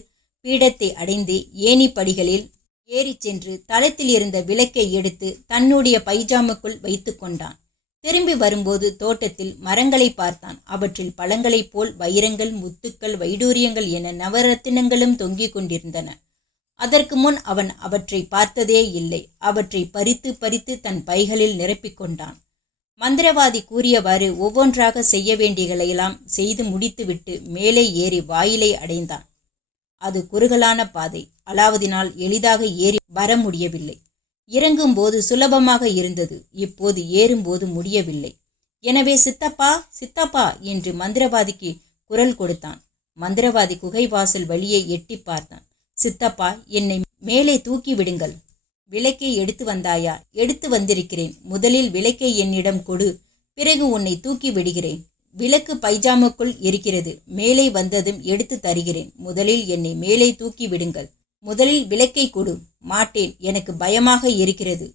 பீடத்தை அடைந்து ஏணி படிகளில் ஏறிச் சென்று தளத்தில் இருந்த விளக்கை எடுத்து தன்னுடைய பைஜாமுக்குள் வைத்து கொண்டான். திரும்பி வரும்போது தோட்டத்தில் மரங்களை பார்த்தான். அவற்றில் பழங்களைப் போல் வைரங்கள், முத்துக்கள், வைடூரியங்கள் என நவரத்தினங்களும் தொங்கிக் கொண்டிருந்தன. அதற்கு முன் அவன் அவற்றை பார்த்ததே இல்லை. அவற்றை பறித்து பறித்து தன் பைகளில் நிரப்பிக்கொண்டான். மந்திரவாதி கூறியவாறு ஒவ்வொன்றாக செய்ய வேண்டியவையெல்லாம் செய்து முடித்துவிட்டு மேலே ஏறி வாயிலை அடைந்தான். அது குறுகலான பாதை. அலாவுதீனால் எளிதாக ஏறி வர முடியவில்லை. இறங்கும்போது சுலபமாக இருந்தது. இப்போது ஏறும்போது முடியவில்லை. எனவே சித்தப்பா, சித்தப்பா என்று மந்திரவாதிக்கு குரல் கொடுத்தான். மந்திரவாதி குகை வாசல் வழியே எட்டி பார்த்தான். சித்தப்பா, என்னை மேலே தூக்கி விடுங்கள். விளக்கை எடுத்து வந்தாயா? எடுத்து வந்திருக்கிறேன். முதலில் விளக்கை என்னிடம் கொடு, பிறகு உன்னை தூக்கி விடுகிறேன் விளக்கு பைஜாமுக்குள் இருக்கிறது. மேலே வந்ததும் எடுத்து தருகிறேன். முதலில் என்னை மேலே தூக்கி விடுங்கள். முதலில் விளக்கை கொடு. மாட்டேன், எனக்கு பயமாக இருக்கிறது.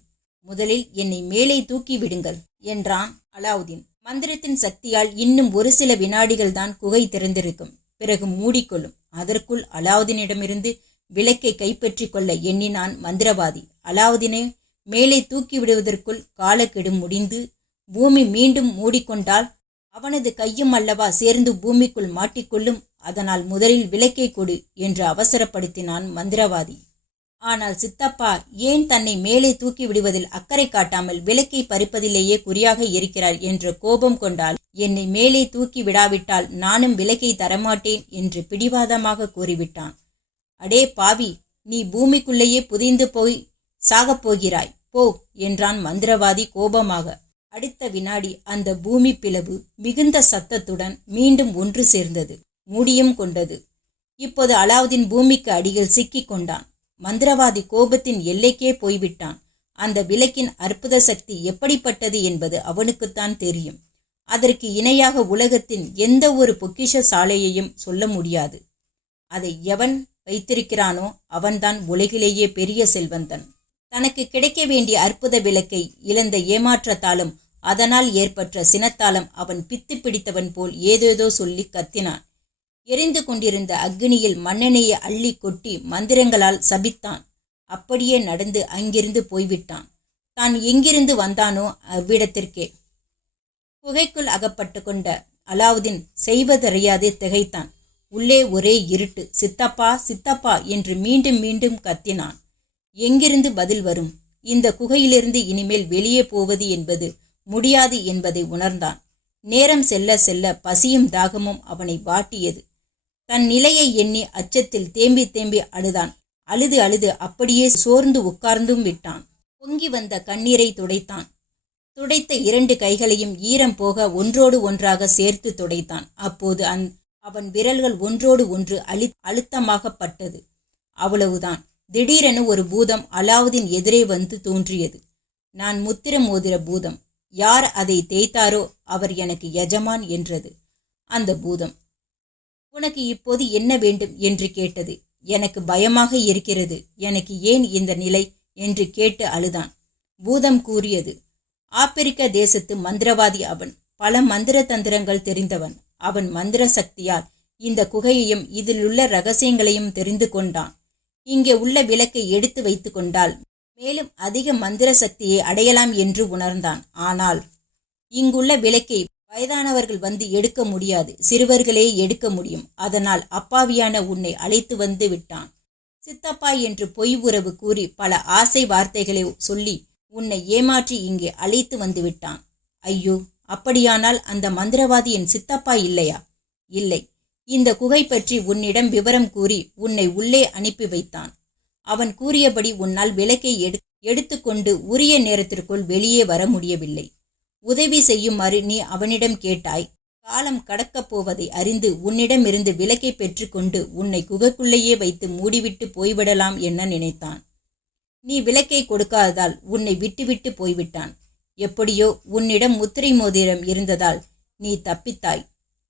முதலில் என்னை மேலே தூக்கி விடுங்கள் என்றான் அலாவுதீன். மந்திரத்தின் சக்தியால் இன்னும் ஒரு சில வினாடிகள் தான் குகை திறந்திருக்கும். பிறகு மூடிக்கொள்ளும். அதற்குள் அலாவுதீனிடமிருந்து விளக்கை கைப்பற்றி கொள்ள எண்ணினான் மந்திரவாதி. அலாவுதீனை மேலே தூக்கி விடுவதற்குள் காலக்கெடு முடிந்து பூமி மீண்டும் மூடிக்கொண்டால் அவனது கையும் அல்லவா சேர்ந்து பூமிக்குள் மாட்டிக்கொள்ளும். அதனால் முதலில் விளக்கை கொடு என்று அவசரப்படுத்தினான் மந்திரவாதி. ஆனால் சித்தப்பா ஏன் தன்னை மேலே தூக்கி விடுவதில் அக்கறை காட்டாமல் விளக்கை பறிப்பதிலேயே குறியாக இருக்கிறார் என்ற கோபம் கொண்டால், என்னை மேலே தூக்கி விடாவிட்டால் நானும் விளக்கை தரமாட்டேன் என்று பிடிவாதமாக கூறிவிட்டான். அடே பாவி, நீ பூமிக்குள்ளேயே புதைந்து போய் சாகப் போகிறாய், போ என்றான் மந்திரவாதி கோபமாக. அடுத்த வினாடி அந்த பூமி பிளவு மிகுந்த சத்தத்துடன் மீண்டும் ஒன்று சேர்ந்தது, மூடியும் கொண்டது. இப்போது அலாவுதீன் பூமிக்கு அடியில் சிக்கிக் கொண்டான். மந்திரவாதி கோபத்தின் எல்லைக்கே போய்விட்டான். அந்த விளக்கின் அற்புத சக்தி எப்படிப்பட்டது என்பது அவனுக்குத்தான் தெரியும். அதற்கு இணையாக உலகத்தின் எந்த ஒரு பொக்கிஷ சாலையையும் சொல்ல முடியாது. அதை எவன் வைத்திருக்கிறானோ அவன்தான் உலகிலேயே பெரிய செல்வந்தன். தனக்கு கிடைக்க வேண்டிய அற்புத விளக்கை இழந்த ஏமாற்றத்தாலும் அதனால் ஏற்பட்ட சினத்தாலும் அவன் பித்து பிடித்தவன் போல் ஏதேதோ சொல்லி கத்தினான். எரிந்து கொண்டிருந்த அக்னியில் மண்ணெண்ணெயை அள்ளி கொட்டி மந்திரங்களால் சபித்தான். அப்படியே நடந்து அங்கிருந்து போய்விட்டான். தான் எங்கிருந்து வந்தானோ அவ்விடத்திற்கே. குகைக்குள் அகப்பட்டு கொண்ட அலாவுதீன் செய்வதறியாது திகைத்தான். உள்ளே ஒரே இருட்டு. சித்தப்பா சித்தப்பா என்று மீண்டும் மீண்டும் கத்தினான். எங்கிருந்து பதில் வரும்? இந்த குகையிலிருந்து இனிமேல் வெளியே போவது என்பது முடியாது என்பதை உணர்ந்தான். நேரம் செல்ல செல்ல பசியும் தாகமும் அவனை வாட்டியது. தன் நிலையை எண்ணி அச்சத்தில் தேம்பி தேம்பி அழுதான். அழுது அழுது அப்படியே சோர்ந்து உட்கார்ந்தும் விட்டான். பொங்கி வந்த கண்ணீரை துடைத்தான். துடைத்த 2 கைகளையும் ஈரம் போக ஒன்றோடு ஒன்றாக சேர்த்து துடைத்தான். அப்போது அவன் விரல்கள் ஒன்றோடு ஒன்று அழுத்தமாகப்பட்டது. அவ்வளவுதான். திடீரென ஒரு பூதம் அலாவுதீன் எதிரே வந்து தோன்றியது. நான் முத்திரம் மோதிர பூதம். யார் அதை தேய்த்தாரோ அவர் எனக்கு எஜமான் என்றது அந்த பூதம். உனக்கு இப்போது என்ன வேண்டும் என்று கேட்டது. எனக்கு பயமாக இருக்கிறது. எனக்கு ஏன் இந்த நிலை என்று கேட்டு அழுதான். பூதம் கூறியது, ஆப்பிரிக்க தேசத்து மந்திரவாதி அவன். பல மந்திர தந்திரங்கள் தெரிந்தவன். அவன் மந்திர சக்தியால் இந்த குகையையும் இதிலுள்ள ரகசியங்களையும் தெரிந்து கொண்டான். இங்கே உள்ள விளக்கை எடுத்து வைத்து கொண்டால் மேலும் அதிக மந்திர சக்தியை அடையலாம் என்று உணர்ந்தான். ஆனால் இங்குள்ள விளக்கை வயதானவர்கள் வந்து எடுக்க முடியாது, சிறுவர்களே எடுக்க முடியும். அதனால் அப்பாவியான உன்னை அழைத்து வந்து விட்டான். சித்தப்பா என்று பொய் உறவு கூறி பல ஆசை வார்த்தைகளை சொல்லி உன்னை ஏமாற்றி இங்கே அழைத்து வந்து விட்டான். ஐயோ, அப்படியானால் அந்த மந்திரவாதி என் சித்தப்பா இல்லையா? இல்லை. இந்த குகை பற்றி உன்னிடம் விவரம் கூறி உன்னை உள்ளே அனுப்பி வைத்தான். அவன் கூறியபடி உன்னால் விளக்கை எடுத்துக்கொண்டு உரிய நேரத்திற்குள் வெளியே வர முடியவில்லை. உதவி செய்யுமாறு நீ அவனிடம் கேட்டாய். காலம் கடக்கப் போவதை அறிந்து உன்னிடமிருந்து விளக்கை பெற்றுக்கொண்டு உன்னை குகைக்குள்ளேயே வைத்து மூடிவிட்டு போய்விடலாம் என நினைத்தான். நீ விளக்கை கொடுக்காததால் உன்னை விட்டுவிட்டு போய்விட்டான். எப்படியோ உன்னிடம் முத்திரை மோதிரம் இருந்ததால் நீ தப்பித்தாய்.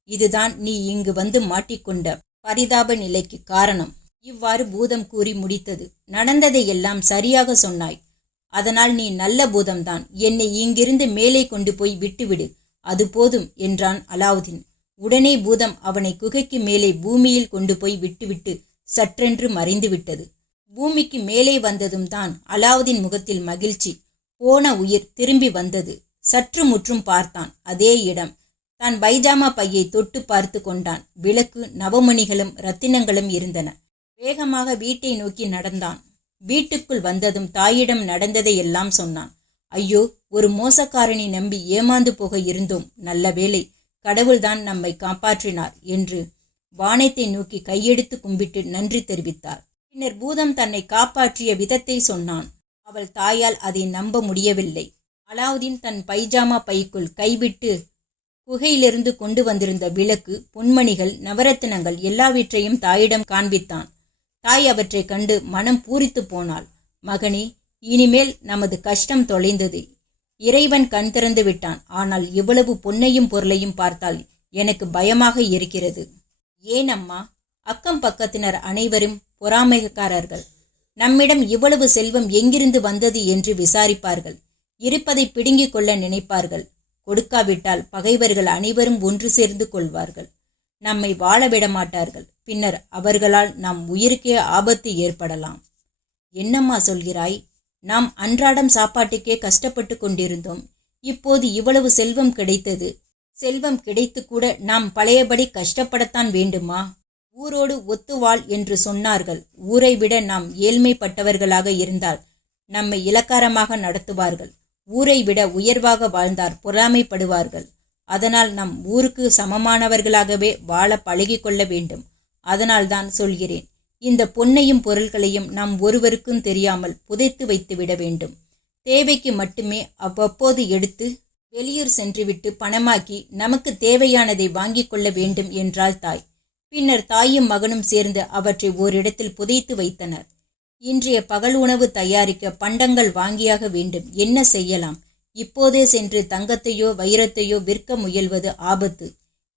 இதுதான் நீ இங்கு வந்து மாட்டிக்கொண்ட பரிதாப நிலைக்கு காரணம். இவ்வாறு பூதம் கூறி முடித்தது. நடந்ததை எல்லாம் சரியாக சொன்னாய். அதனால் நீ நல்ல பூதம்தான். என்னை இங்கிருந்து மேலே கொண்டு போய் விட்டுவிடு, அது போதும் என்றான் அலாவுதீன். உடனே பூதம் அவனை குகைக்கு மேலே பூமியில் கொண்டு போய் விட்டுவிட்டு சற்றென்று மறைந்து விட்டது. பூமிக்கு மேலே வந்ததும் தான் அலாவுதீன் முகத்தில் மகிழ்ச்சி. போன உயிர் திரும்பி வந்தது. சற்று முற்றும் பார்த்தான். அதே இடம். தான் பைஜாமா பையை தொட்டு பார்த்து கொண்டான். விளக்கு, நவமணிகளும் ரத்தினங்களும் இருந்தன. வேகமாக வீட்டை நோக்கி நடந்தான். வீட்டுக்குள் வந்ததும் தாயிடம் நடந்ததை எல்லாம் சொன்னான். ஐயோ, ஒரு மோசக்காரனை நம்பி ஏமாந்து போக இருந்தோம். நல்ல வேளை, கடவுள்தான் நம்மை காப்பாற்றினார் என்று வானத்தை நோக்கி கையெடுத்து கும்பிட்டு நன்றி தெரிவித்தார். பின்னர் பூதம் தன்னை காப்பாற்றிய விதத்தை சொன்னான். அவள் தாயால் அதை நம்ப முடியவில்லை. அலாவுதீன் தன் பைஜாமா பைக்குள் கைவிட்டு குகையிலிருந்து கொண்டு வந்திருந்த விளக்கு, பொன்மணிகள், நவரத்தினங்கள் எல்லாவற்றையும் தாயிடம் காண்பித்தான். தாய் அவற்றை கண்டு மனம் பூரித்து போனாள். மகனே, இனிமேல் நமது கஷ்டம் தொலைந்தது. இறைவன் கண் திறந்து விட்டான். ஆனால் இவ்வளவு பொன்னையும் பொருளையும் பார்த்தால் எனக்கு பயமாக இருக்கிறது. ஏன் அம்மா? அக்கம் பக்கத்தினர் அனைவரும் பொறாமைக்காரர்கள். நம்மிடம் இவ்வளவு செல்வம் எங்கிருந்து வந்தது என்று விசாரிப்பார்கள். இருப்பதை பிடுங்கிக் கொள்ள நினைப்பார்கள். கொடுக்காவிட்டால் பகைவர்கள் அனைவரும் ஒன்று சேர்ந்து கொள்வார்கள். நம்மை வாழ விடமாட்டார்கள். பின்னர் அவர்களால் நம் உயிருக்கே ஆபத்து ஏற்படலாம். என்னம்மா சொல்கிறாய்? நாம் அன்றாடம் சாப்பாட்டுக்கே கஷ்டப்பட்டு கொண்டிருந்தோம். இப்போது இவ்வளவு செல்வம் கிடைத்தது. செல்வம் கிடைத்து கூட நாம் பழையபடி கஷ்டப்படத்தான் வேண்டுமா? ஊரோடு ஒத்துவாள் என்று சொன்னார்கள். ஊரை விட நாம் ஏழ்மைப்பட்டவர்களாக இருந்தால் நம்மை இலக்காரமாக நடத்துவார்கள். ஊரை விட உயர்வாக வாழ்ந்தார் பொறாமைப்படுவார்கள். அதனால் நம் ஊருக்கு சமமானவர்களாகவே வாழ பழகிக்கொள்ள வேண்டும். அதனால்தான் சொல்கிறேன், இந்த பொன்னையும் பொருள்களையும் நாம் ஒருவருக்கும் தெரியாமல் புதைத்து வைத்து விட வேண்டும். தேவைக்கு மட்டுமே அவ்வப்போது எடுத்து வெளியூர் சென்றுவிட்டு பணமாக்கி நமக்கு தேவையானதை வாங்கி கொள்ள வேண்டும் என்றாள் தாய். பின்னர் தாயும் மகனும் சேர்ந்து அவற்றை ஓரிடத்தில் புதைத்து வைத்தனர். இன்றைய பகல் உணவு தயாரிக்க பண்டங்கள் வாங்கியாக வேண்டும். என்ன செய்யலாம்? இப்போதே சென்று தங்கத்தையோ வைரத்தையோ விற்க முயல்வது ஆபத்து.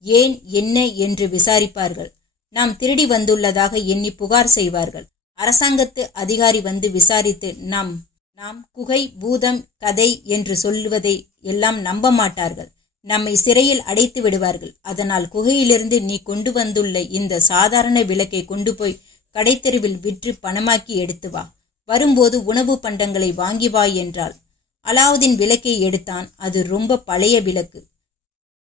ஏன், என்ன என்று விசாரிப்பார்கள். நாம் திருடி வந்துள்ளதாக எண்ணி புகார் செய்வார்கள். அரசாங்கத்து அதிகாரி வந்து விசாரித்து நாம் குகை, பூதம், கதை என்று சொல்லுவதை எல்லாம் நம்ப மாட்டார்கள். நம்மை சிறையில் அடைத்து விடுவார்கள். அதனால் குகையிலிருந்து நீ கொண்டு வந்துள்ள இந்த சாதாரண விளக்கை கொண்டு போய் கடைத்தெருவில் விற்று பணமாக்கி எடுத்து வா. வரும்போது உணவு பண்டங்களை வாங்கி வா என்றாள். அலாவுதீன் விளக்கை எடுத்தான். அது ரொம்ப பழைய விளக்கு.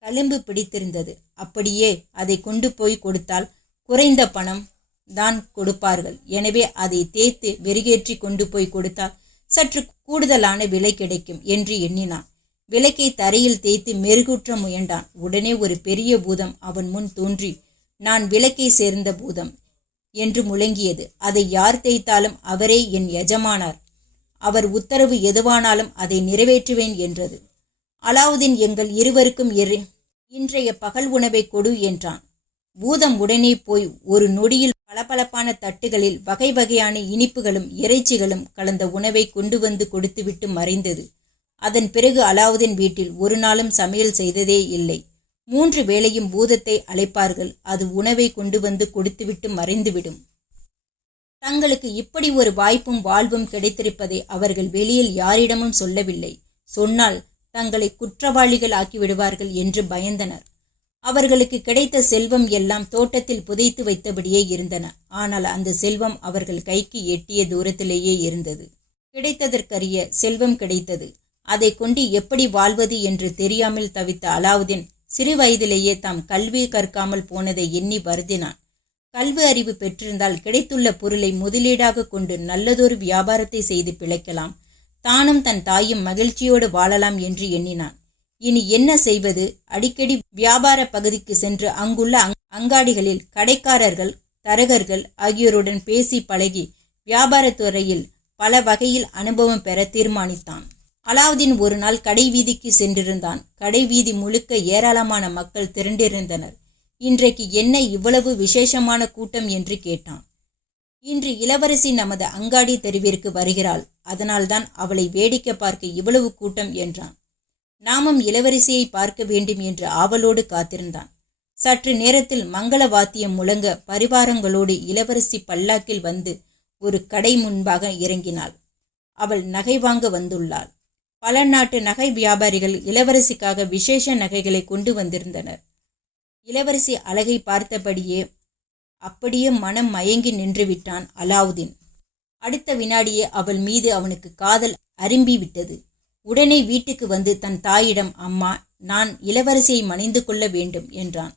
களும்பு பிடித்திருந்தது. அப்படியே அதை கொண்டு போய் கொடுத்தால் குறைந்த பணம் தான் கொடுப்பார்கள். எனவே அதை தேய்த்து வெறிகேற்றி கொண்டு போய் கொடுத்தால் சற்று கூடுதலான விலை கிடைக்கும் என்று எண்ணினான். விளக்கை தரையில் தேய்த்து மெருகூற்ற முயன்றான். உடனே ஒரு பெரிய பூதம் அவன் முன் தோன்றி, நான் விளக்கை சேர்ந்த பூதம் என்று முழங்கியது. அதை யார் தேய்த்தாலும் அவரே என் எஜமானார். அவர் உத்தரவு எதுவானாலும் அதை நிறைவேற்றுவேன் என்றது. அலாவுதீன், எங்கள் இருவருக்கும் இன்றைய பகல் உணவை கொடு என்றான். பூதம் உடனே போய் ஒரு நொடியில் பளபளப்பான தட்டுகளில் வகை வகையான இனிப்புகளும் இறைச்சிகளும் கலந்த உணவை கொண்டு வந்து கொடுத்துவிட்டு மறைந்தது. அதன் பிறகு அலாவுதீன் வீட்டில் ஒரு நாளும் சமையல் செய்ததே இல்லை. 3 வேளையும் பூதத்தை அழைப்பார்கள். அது உணவை கொண்டு வந்து கொடுத்துவிட்டு மறைந்துவிடும். தங்களுக்கு இப்படி ஒரு வாய்ப்பும் வாழ்வும் கிடைத்திருப்பதை அவர்கள் வெளியில் யாரிடமும் சொல்லவில்லை. சொன்னால் தங்களை குற்றவாளிகள் ஆக்கிவிடுவார்கள் என்று பயந்தனர். அவர்களுக்கு கிடைத்த செல்வம் எல்லாம் தோட்டத்தில் புதைத்து வைத்தபடியே இருந்தன. ஆனால் அந்த செல்வம் அவர்கள் கைக்கு எட்டிய தூரத்திலேயே இருந்தது. கிடைத்ததற்கரிய செல்வம் கிடைத்தது. அதை கொண்டு எப்படி வாழ்வது என்று தெரியாமல் தவித்த அலாவுதீன் சிறு வயதிலேயே தாம் கல்வி கற்காமல் போனதை எண்ணி வருந்தினான். கல்வி அறிவு பெற்றிருந்தால் கிடைத்துள்ள பொருளை முதலீடாக கொண்டு நல்லதொரு வியாபாரத்தை செய்து பிழைக்கலாம். தானும் தன் தாயும் மகிழ்ச்சியோடு வாழலாம் என்று எண்ணினான். இனி என்ன செய்வது? அடிக்கடி வியாபார பகுதிக்கு சென்று அங்குள்ள அங்காடிகளில் கடைக்காரர்கள், தரகர்கள் ஆகியோருடன் பேசி பழகி வியாபாரத்துறையில் பல வகையில் அனுபவம் பெற தீர்மானித்தான். அலாவுதீன் ஒரு நாள் கடை வீதிக்கு சென்றிருந்தான். கடை வீதி முழுக்க ஏராளமான மக்கள் திரண்டிருந்தனர். இன்றைக்கு என்ன இவ்வளவு விசேஷமான கூட்டம் என்று கேட்டான். இன்று இளவரசி நமது அங்காடி தெருவிற்கு வருகிறாள். அதனால்தான் அவளை வேடிக்கை பார்க்க இவ்வளவு கூட்டம் என்றான். நாமும் இளவரசியை பார்க்க வேண்டும் என்று ஆவலோடு காத்திருந்தான். சற்று நேரத்தில் மங்கள வாத்தியம் முழங்க பரிவாரங்களோடு இளவரசி பல்லாக்கில் வந்து ஒரு கடை முன்பாக இறங்கினாள். அவள் நகை வாங்க வந்துள்ளாள். பல நாட்டு நகை வியாபாரிகள் இளவரசிக்காக விசேஷ நகைகளை கொண்டு வந்திருந்தனர். இளவரசி அழகை பார்த்தபடியே அப்படியே மனம் மயங்கி நின்று விட்டான் அலாவுதீன். அடுத்த வினாடியே அவள் மீது அவனுக்கு காதல் அரும்பி விட்டது. உடனே வீட்டுக்கு வந்து தன் தாயிடம், அம்மா, நான் இளவரசியை மணிந்து கொள்ள வேண்டும் என்றான்.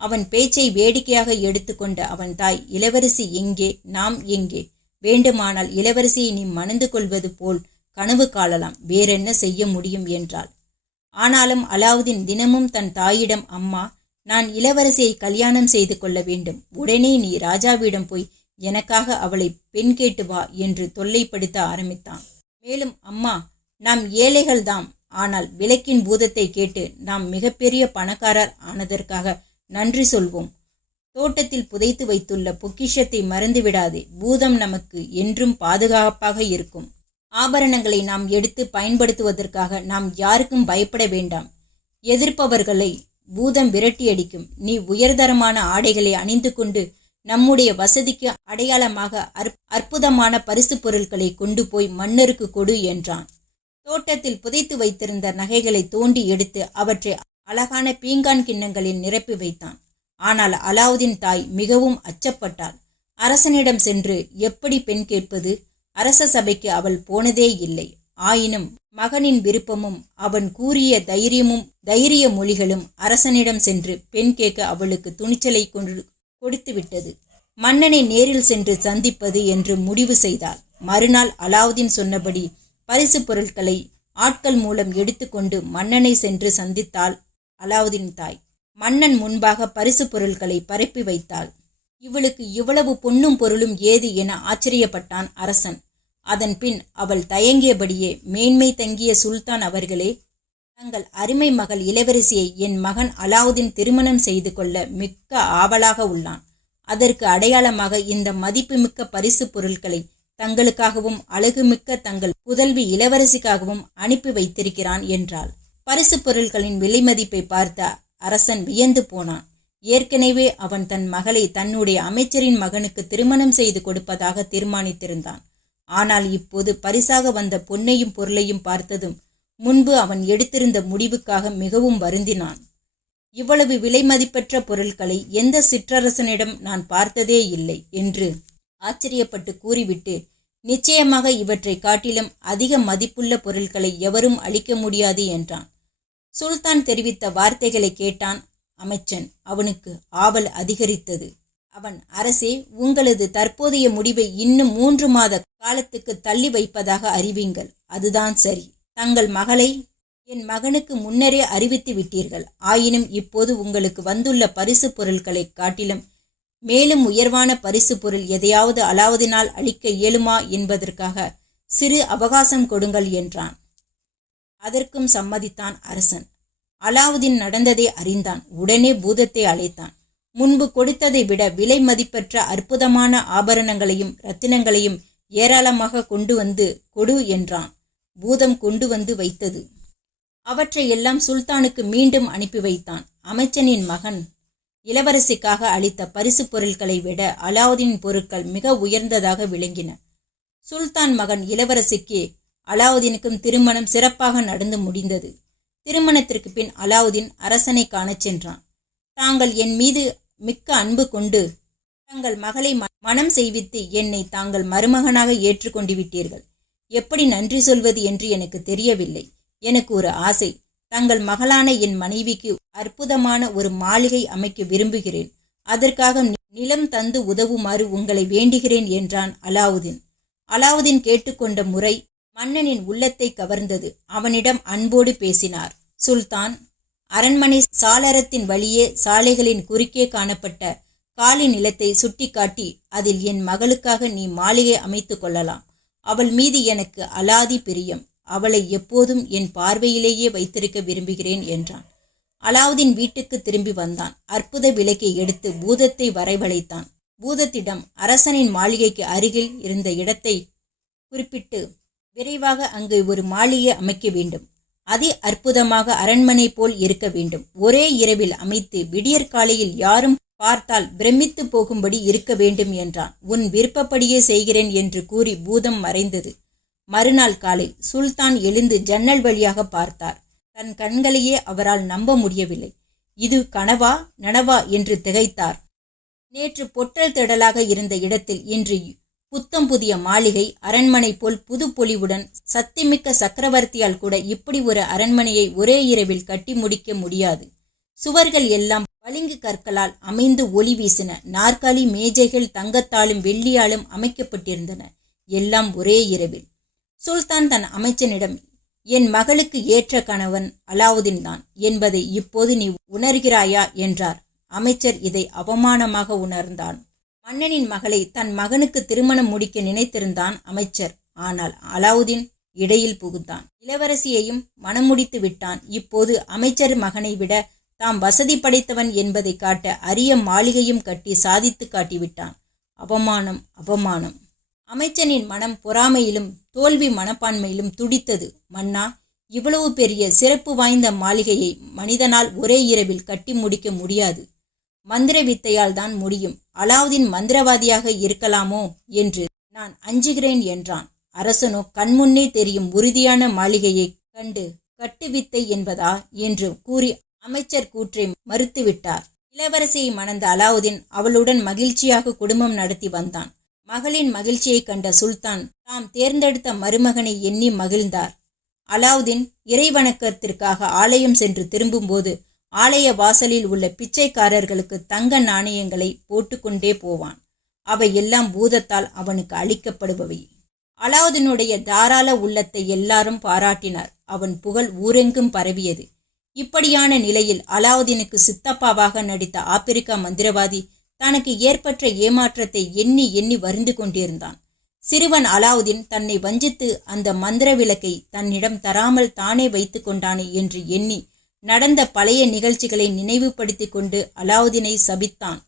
அவன் பேச்சை வேடிக்கையாக எடுத்துக்கொண்ட அவன் தாய், இளவரசி எங்கே, நாம் எங்கே? வேண்டுமானால் இளவரசியை நீ மணந்து கொள்வது போல் கனவு காணலாம், வேறென்ன செய்ய முடியும் என்றாள். ஆனாலும் அலாவுதீன் தினமும் தன் தாயிடம், அம்மா, நான் இளவரசியை கல்யாணம் செய்து கொள்ள வேண்டும். உடனே நீ ராஜாவிடம் போய் எனக்காக அவளை பெண் கேட்டு வா என்று தொல்லைப்படுத்த ஆரம்பித்தான். மேலும், அம்மா, நாம் ஏழைகள்தாம். ஆனால் விளக்கின் பூதத்தை கேட்டு நாம் மிகப்பெரிய பணக்காரர் ஆனதற்காக நன்றி சொல்வோம். தோட்டத்தில் புதைத்து வைத்துள்ள பொக்கிஷத்தை மறந்துவிடாதே. பூதம் நமக்கு என்றும் பாதுகாப்பாக இருக்கும். ஆபரணங்களை நாம் எடுத்து பயன்படுத்துவதற்காக நாம் யாருக்கும் பயப்பட வேண்டாம். எதிர்ப்பவர்களை பூதம் விரட்டியடிக்கும். நீ உயர்தரமான ஆடைகளை அணிந்து கொண்டு நம்முடைய வசதிக்கு அடையாளமாக அற்புதமான பரிசு பொருட்களை கொண்டு போய் மன்னருக்கு கொடு என்றான். தோட்டத்தில் புதைத்து வைத்திருந்த நகைகளை தோண்டி எடுத்து அவற்றை அழகான பீங்கான் கிண்ணங்களில் நிரப்பி வைத்தான். ஆனால் அலாவுதீன் தாய் மிகவும் அச்சப்பட்டாள். அரசனிடம் சென்று எப்படி பெண் கேட்பது? அரச சபைக்கு அவள் போனதே இல்லை. ஆயினும் மகனின் விருப்பமும் அவன் கூறிய தைரிய மொழிகளும் அரசனிடம் சென்று பெண் கேட்க அவளுக்கு துணிச்சலை கொடுத்துவிட்டது. மன்னனை நேரில் சென்று சந்திப்பது என்று முடிவு செய்தாள். மறுநாள் அலாவுதீன் சொன்னபடி பரிசு பொருட்களை ஆட்கள் மூலம் எடுத்துக்கொண்டு மன்னனை சென்று சந்தித்தாள் அலாவுதீன் தாய். மன்னன் முன்பாக பரிசு பொருட்களை பரப்பி வைத்தாள். இவளுக்கு இவ்வளவு பொன்னும் பொருளும் ஏது என ஆச்சரியப்பட்டான் அரசன். அதன் பின் அவள் தயங்கியபடியே, மேன்மை தங்கிய சுல்தான் அவர்களே, தங்கள் அருமை மகள் இளவரசியை என் மகன் அலாவுதீன் திருமணம் செய்து கொள்ள மிக்க ஆவலாக உள்ளான். அதற்கு அடையாளமாக இந்த மதிப்புமிக்க பரிசு பொருட்களை தங்களுக்காகவும் அழகுமிக்க தங்கள் புதல்வி இளவரசிக்காகவும் அனுப்பி வைத்திருக்கிறான் என்றாள். பரிசு பொருட்களின் விலை மதிப்பை பார்த்த அரசன் வியந்து போனான். ஏற்கனவே அவன் தன் மகளை தன்னுடைய அமைச்சரின் மகனுக்கு திருமணம் செய்து கொடுப்பதாக தீர்மானித்திருந்தான். ஆனால் இப்போது பரிசாக வந்த பொன்னையும் பொருளையும் பார்த்ததும் முன்பு அவன் எடுத்திருந்த முடிவுக்காக மிகவும் வருந்தினான். இவ்வளவு விலை மதிப்பற்ற பொருட்களை எந்த சிற்றரசனிடம் நான் பார்த்ததே இல்லை என்று ஆச்சரியப்பட்டு கூறிவிட்டு, நிச்சயமாக இவற்றை காட்டிலும் அதிக மதிப்புள்ள பொருட்களை எவரும் அளிக்க முடியாது என்றான். சுல்தான் தெரிவித்த வார்த்தைகளை கேட்டான் அமைச்சன். அவனுக்கு ஆவல் அதிகரித்தது. அவன், அரசே, உங்களது தற்போதைய முடிவை இன்னும் 3 மாத காலத்துக்கு தள்ளி வைப்பதாக அறிவிங்கள். அதுதான் சரி. தங்கள் மகளை என் மகனுக்கு முன்னரே அறிவித்து விட்டீர்கள். ஆயினும் இப்போது உங்களுக்கு வந்துள்ள பரிசு பொருட்களை காட்டிலும் மேலும் உயர்வான பரிசு பொருள் எதையாவது அலாவுதீனால் அளிக்க இயலுமா என்பதற்காக சிறு அவகாசம் கொடுங்கள் என்றான். அதற்கும் சம்மதித்தான் அரசன். அலாவுதீன் நடந்ததை அறிந்தான். உடனே பூதத்தை அழைத்தான். முன்பு கொடுத்ததை விட விலை மதிப்பற்ற அற்புதமான ஆபரணங்களையும் இரத்தினங்களையும் ஏராளமாக கொண்டு வந்து கொடு என்றான். பூதம் கொண்டு வந்து வைத்தது. அவற்றையெல்லாம் சுல்தானுக்கு மீண்டும் அனுப்பி வைத்தான். அமைச்சனின் மகன் இளவரசிக்காக அளித்த பரிசு பொருட்களை விட அலாவுதீன் பொருட்கள் மிக உயர்ந்ததாக விளங்கின. சுல்தான் மகன் இளவரசிக்கு அலாவுதீனுக்கும் திருமணம் சிறப்பாக நடந்து முடிந்தது. திருமணத்திற்கு பின் அலாவுதீன் அரசனை காணச் சென்றான். தாங்கள் என் மீது மிக்க அன்பு கொண்டு தங்கள் மகளை மனம் செய்வித்து என்னை தாங்கள் மருமகனாக ஏற்றுக்கொண்டு விட்டீர்கள். எப்படி நன்றி சொல்வது என்று எனக்கு தெரியவில்லை. எனக்கு ஒரு ஆசை. தங்கள் மகளான என் மனைவிக்கு அற்புதமான ஒரு மாளிகை அமைக்க விரும்புகிறேன். அதற்காக நிலம் தந்து உதவுமாறு உங்களை வேண்டுகிறேன் என்றான் அலாவுதீன். அலாவுதீன் கேட்டுக்கொண்ட முறை மன்னனின் உள்ளத்தை கவர்ந்தது. அவனிடம் அன்போடு பேசினார். சுல்தான், அரண்மனை சாளரத்தின் வழியே சாலைகளின் குறுக்கே காணப்பட்ட காலி நிலத்தை சுட்டிக்காட்டி அதில் என் மகளுக்காக நீ மாளிகை அமைத்து கொள்ளலாம். அவள் மீது எனக்கு அலாதி பிரியம். அவளை எப்போதும் என் பார்வையிலேயே வைத்திருக்க விரும்புகிறேன் என்றான். அலாவுதீன் வீட்டுக்கு திரும்பி வந்தான். அற்புத விளக்கை எடுத்து பூதத்தை வரவழைத்தான். பூதத்திடம் அரசனின் மாளிகைக்கு அருகில் இருந்த இடத்தை குறிப்பிட்டு, விரைவாக அங்கு ஒரு மாளிகை அமைக்க வேண்டும். அதி அற்புதமாக அரண்மனை போல் இருக்க வேண்டும். ஒரே இரவில் அமைத்து விடியற்காலையில் யாரும் பார்த்தால் பிரமித்து போகும்படி இருக்க வேண்டும் என்றான். உன் விருப்பப்படியே செய்கிறேன் என்று கூறி பூதம் மறைந்தது. மறுநாள் காலை சுல்தான் எழுந்து ஜன்னல் வழியாக பார்த்தார். தன் கண்களையே அவரால் நம்ப முடியவில்லை. இது கனவா நனவா என்று திகைத்தார். நேற்று பொட்டல் திடலாக இருந்த இடத்தில் இன்று புத்தம் புதிய மாளிகை, அரண்மனை போல் புது பொலிவுடன் சக்திமிக்க சக்கரவர்த்தியால் கூட இப்படி ஒரு அரண்மனையை ஒரே இரவில் கட்டி முடிக்க முடியாது. சுவர்கள் எல்லாம் பளிங்கு கற்களால் அமைந்து ஒளி வீசின. நாற்காலி மேஜைகள் தங்கத்தாலும் வெள்ளியாலும் அமைக்கப்பட்டிருந்தன. எல்லாம் ஒரே இரவில். சுல்தான் தன் அமைச்சனிடம், என் மகளுக்கு ஏற்ற கணவன் அலாவுதீன் தான் என்பதை இப்போது நீ உணர்கிறாயா என்றார். அமைச்சர் இதை அவமானமாக உணர்ந்தான். மன்னனின் மகளை தன் மகனுக்கு திருமணம் முடிக்க நினைத்திருந்தான் அமைச்சர். ஆனால் அலாவுதீன் இடையில் புகுந்தான். இளவரசியையும் மனம் முடித்து விட்டான். இப்போது அமைச்சர் மகனை விட தாம் வசதி படைத்தவன் என்பதை காட்ட அரிய மாளிகையும் கட்டி சாதித்து காட்டிவிட்டான். அவமானம், அவமானம். அமைச்சனின் மனம் பொறாமையிலும் தோல்வி மனப்பான்மையிலும் துடித்தது. மன்னா, இவ்வளவு பெரிய சிறப்பு வாய்ந்த மாளிகையை மனிதனால் ஒரே இரவில் கட்டி முடிக்க முடியாது. மந்திர வித்தையால் தான் முடியும். அலாவுதீன் மந்திரவாதியாக இருக்கலாமோ என்று நான் அஞ்சுகிறேன் என்றான். அரசனோ கண்முன்னே தெரியும் உறுதியான மாளிகையை கண்டு கட்டு வித்தை என்பதா என்று கூறி அமைச்சர் கூற்றை மறுத்துவிட்டார். இளவரசியை மணந்த அலாவுதீன் அவளுடன் மகிழ்ச்சியாக குடும்பம் நடத்தி வந்தான். மகளின் மகிழ்ச்சியை கண்ட சுல்தான் தாம் தேர்ந்தெடுத்த மருமகனை எண்ணி மகிழ்ந்தார். அலாவுதீன் இறைவணக்கத்திற்காக ஆலயம் சென்று திரும்பும்போது ஆலய வாசலில் உள்ள பிச்சைக்காரர்களுக்கு தங்க நாணயங்களை போட்டுக்கொண்டே போவான். அவை எல்லாம் பூதத்தால் அவனுக்கு அளிக்கப்படுபவை. அலாவுதீனுடைய தாராள உள்ளத்தை எல்லாரும் பாராட்டினார். அவன் புகழ் ஊரெங்கும் பரவியது. இப்படியான நிலையில் அலாவுதீனுக்கு சித்தப்பாவாக நடித்த ஆப்பிரிக்கா மந்திரவாதி தனக்கு ஏற்பட்ட ஏமாற்றத்தை எண்ணி எண்ணி வருந்து கொண்டிருந்தான். சிறுவன் அலாவுதீன் தன்னை வஞ்சித்து அந்த மந்திர விளக்கை தன்னிடம் தராமல் தானே வைத்து கொண்டானே என்று எண்ணி நடந்த பழைய நிகழ்ச்சிகளை நினைவுபடுத்தி கொண்டு அலாவுதீனை சபித்தான்.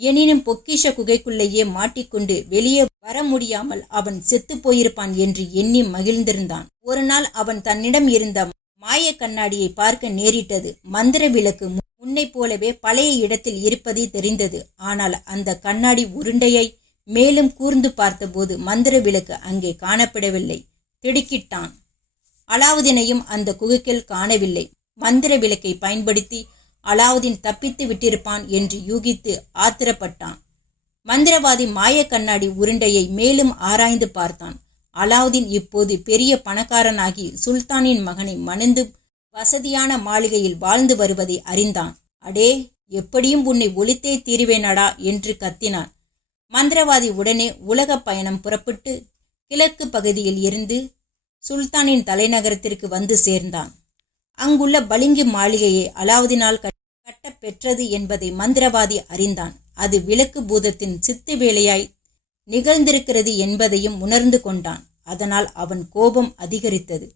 எனினும் பொக்கிஷ குகைக்குள்ளேயே மாட்டிக்கொண்டு வெளியே வர முடியாமல் அவன் செத்து போயிருப்பான் என்று எண்ணி மகிழ்ந்திருந்தான். ஒரு நாள் அவன் தன்னிடம் இருந்த மாய கண்ணாடியை பார்க்க நேரிட்டது. மந்திர விளக்கு முன்னை போலவே பழைய இடத்தில் இருப்பதே தெரிந்தது. ஆனால் அந்த கண்ணாடி உருண்டையை மேலும் கூர்ந்து பார்த்தபோது மந்திர விளக்கு அங்கே காணப்படவில்லை. திடுக்கிட்டான். அலாவுதீனையும் அந்த குகைக்குள் காணவில்லை. மந்திர விளக்கை பயன்படுத்தி அலாவுதீன் தப்பித்து விட்டிருப்பான் என்று யூகித்து ஆத்திரப்பட்டான். மந்திரவாதி மாய கண்ணாடி உருண்டையை மேலும் ஆராய்ந்து பார்த்தான். அலாவுதீன் இப்போது பெரிய பணக்காரனாகி சுல்தானின் மகனை மணந்து வசதியான மாளிகையில் வாழ்ந்து வருவதை அறிந்தான். அடே, எப்படியும் உன்னை ஒழித்தே தீருவேனடா என்று கத்தினான். மந்திரவாதி உடனே உலக பயணம் புறப்பட்டு கிழக்கு பகுதியில் இருந்து சுல்தானின் தலைநகரத்திற்கு வந்து சேர்ந்தான். அங்குள்ள பளிங்கு மாளிகையை அலாவுதீனால் கட்ட பெற்றது என்பதை மந்திரவாதி அறிந்தான். அது விளக்கு பூதத்தின் சித்து வேலையாய் நிகழ்ந்திருக்கிறது என்பதையும் உணர்ந்து கொண்டான். அதனால் அவன் கோபம் அதிகரித்தது.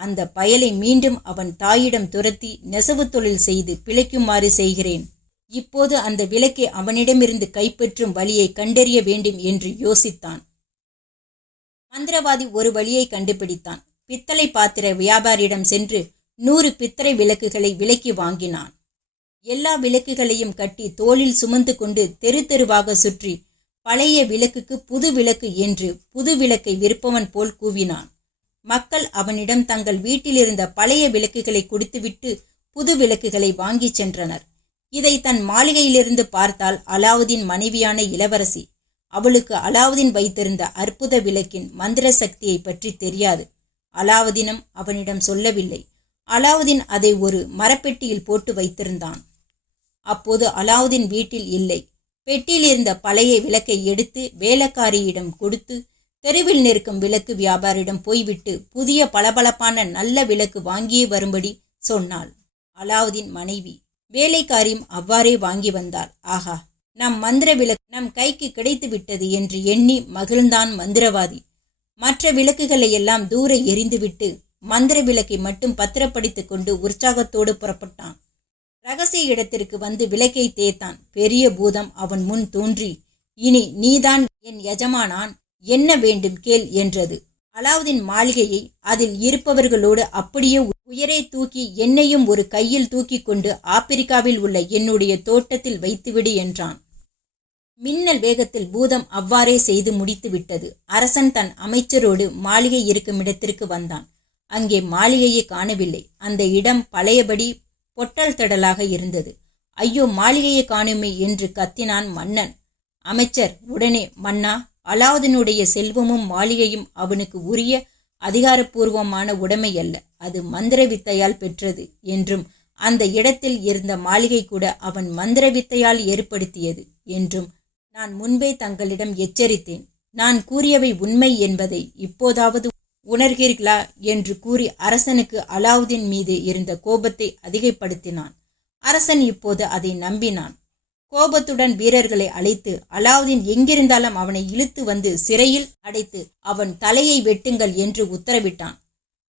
அந்த பயலை மீண்டும் அவன் தாயிடம் துரத்தி நெசவு தொழில் செய்து பிழைக்குமாறு செய்கிறேன். இப்போது அந்த விளக்கை அவனிடமிருந்து கைப்பற்றும் வழியை கண்டறிய வேண்டும் என்று யோசித்தான். மந்திரவாதி ஒரு வழியை கண்டுபிடித்தான். பித்தளை பாத்திர வியாபாரியிடம் சென்று 100 பித்தளை விளக்குகளை விலைக்கு வாங்கினான். எல்லா விளக்குகளையும் கட்டி தோளில் சுமந்து கொண்டு தெரு தெருவாக சுற்றி பழைய விளக்குக்கு புது விளக்கு என்று புது விளக்கை விற்பவன் போல் கூவினான். மக்கள் அவனிடம் தங்கள் வீட்டிலிருந்த பழைய விளக்குகளை கொடுத்துவிட்டு புது விளக்குகளை வாங்கிச் சென்றனர். இதை தன் மாளிகையிலிருந்து பார்த்தால் அலாவுதீன் மனைவியான இளவரசி. அவளுக்கு அலாவுதீன் வைத்திருந்த அற்புத விளக்கின் மந்திர சக்தியை பற்றி தெரியாது. அலாவுதீனும் அவனிடம் சொல்லவில்லை. அலாவுதீன் அதை ஒரு மரப்பெட்டியில் போட்டு வைத்திருந்தான். அப்போது அலாவுதீன் வீட்டில் இல்லை. பெட்டியில் இருந்த பழைய விளக்கை எடுத்து வேலைக்காரியிடம் கொடுத்து தெருவில் நிற்கும் விளக்கு வியாபாரியிடம் போய்விட்டு புதிய பளபளப்பான நல்ல விளக்கு வாங்கியே வரும்படி சொன்னாள். அலாவுதீன் மனைவி வேலைக்காரியும் அவ்வாறே வாங்கி வந்தாள். ஆஹா, நம் மந்திர விளக்கு நம் கைக்கு கிடைத்து விட்டது என்று எண்ணி மகிழ்ந்தான் மந்திரவாதி. மற்ற விளக்குகளை எல்லாம் தூர எரிந்துவிட்டு மந்திர விளக்கை மட்டும் பத்திரப்படுத்தி கொண்டு உற்சாகத்தோடு புறப்பட்டான். ரகசிய இடத்திற்கு வந்து விளக்கை தேய்த்தான். பெரிய பூதம் அவன் முன் தோன்றி, இனி நீதான் என் எஜமானான், என்ன வேண்டும் கேள் என்றது. அலாவுதீன் மாளிகையை அதில் இருப்பவர்களோடு அப்படியே உயரே தூக்கி என்னையும் ஒரு கையில் தூக்கி கொண்டு ஆப்பிரிக்காவில் உள்ள என்னுடைய தோட்டத்தில் வைத்துவிடு என்றான். மின்னல் வேகத்தில் பூதம் அவ்வாறே செய்து முடித்து விட்டது. அரசன் தன் அமைச்சரோடு மாளிகை இருக்கும் இடத்திற்கு வந்தான். அங்கே மாளிகையை காணவில்லை. அந்த இடம் பழையபடி பொட்டல் தடலாக இருந்தது. ஐயோ, மாளிகையை காணுமே என்று கத்தினான் மன்னன். அமைச்சர் உடனே, மன்னா, அலாவுதீனுடைய செல்வமும் மாளிகையும் அவனுக்கு உரிய அதிகாரப்பூர்வமான உடைமை அல்ல, அது மந்திர வித்தையால் பெற்றது என்றும் அந்த இடத்தில் இருந்த மாளிகை கூட அவன் மந்திர வித்தையால் ஏற்படுத்தியது என்றும் நான் முன்பே தங்களிடம் எச்சரித்தேன். நான் கூறியவை உண்மை என்பதை இப்போதாவது உணர்கிறீர்களா என்று கூறி அரசனுக்கு அலாவுதீன் மீது இருந்த கோபத்தை அதிகப்படுத்தினான். அரசன் இப்போது அதை நம்பினான். கோபத்துடன் வீரர்களை அழைத்து அலாவுதீன் எங்கிருந்தாலும் அவனை இழுத்து வந்து சிறையில் அடைத்து அவன் தலையை வெட்டுங்கள் என்று உத்தரவிட்டான்.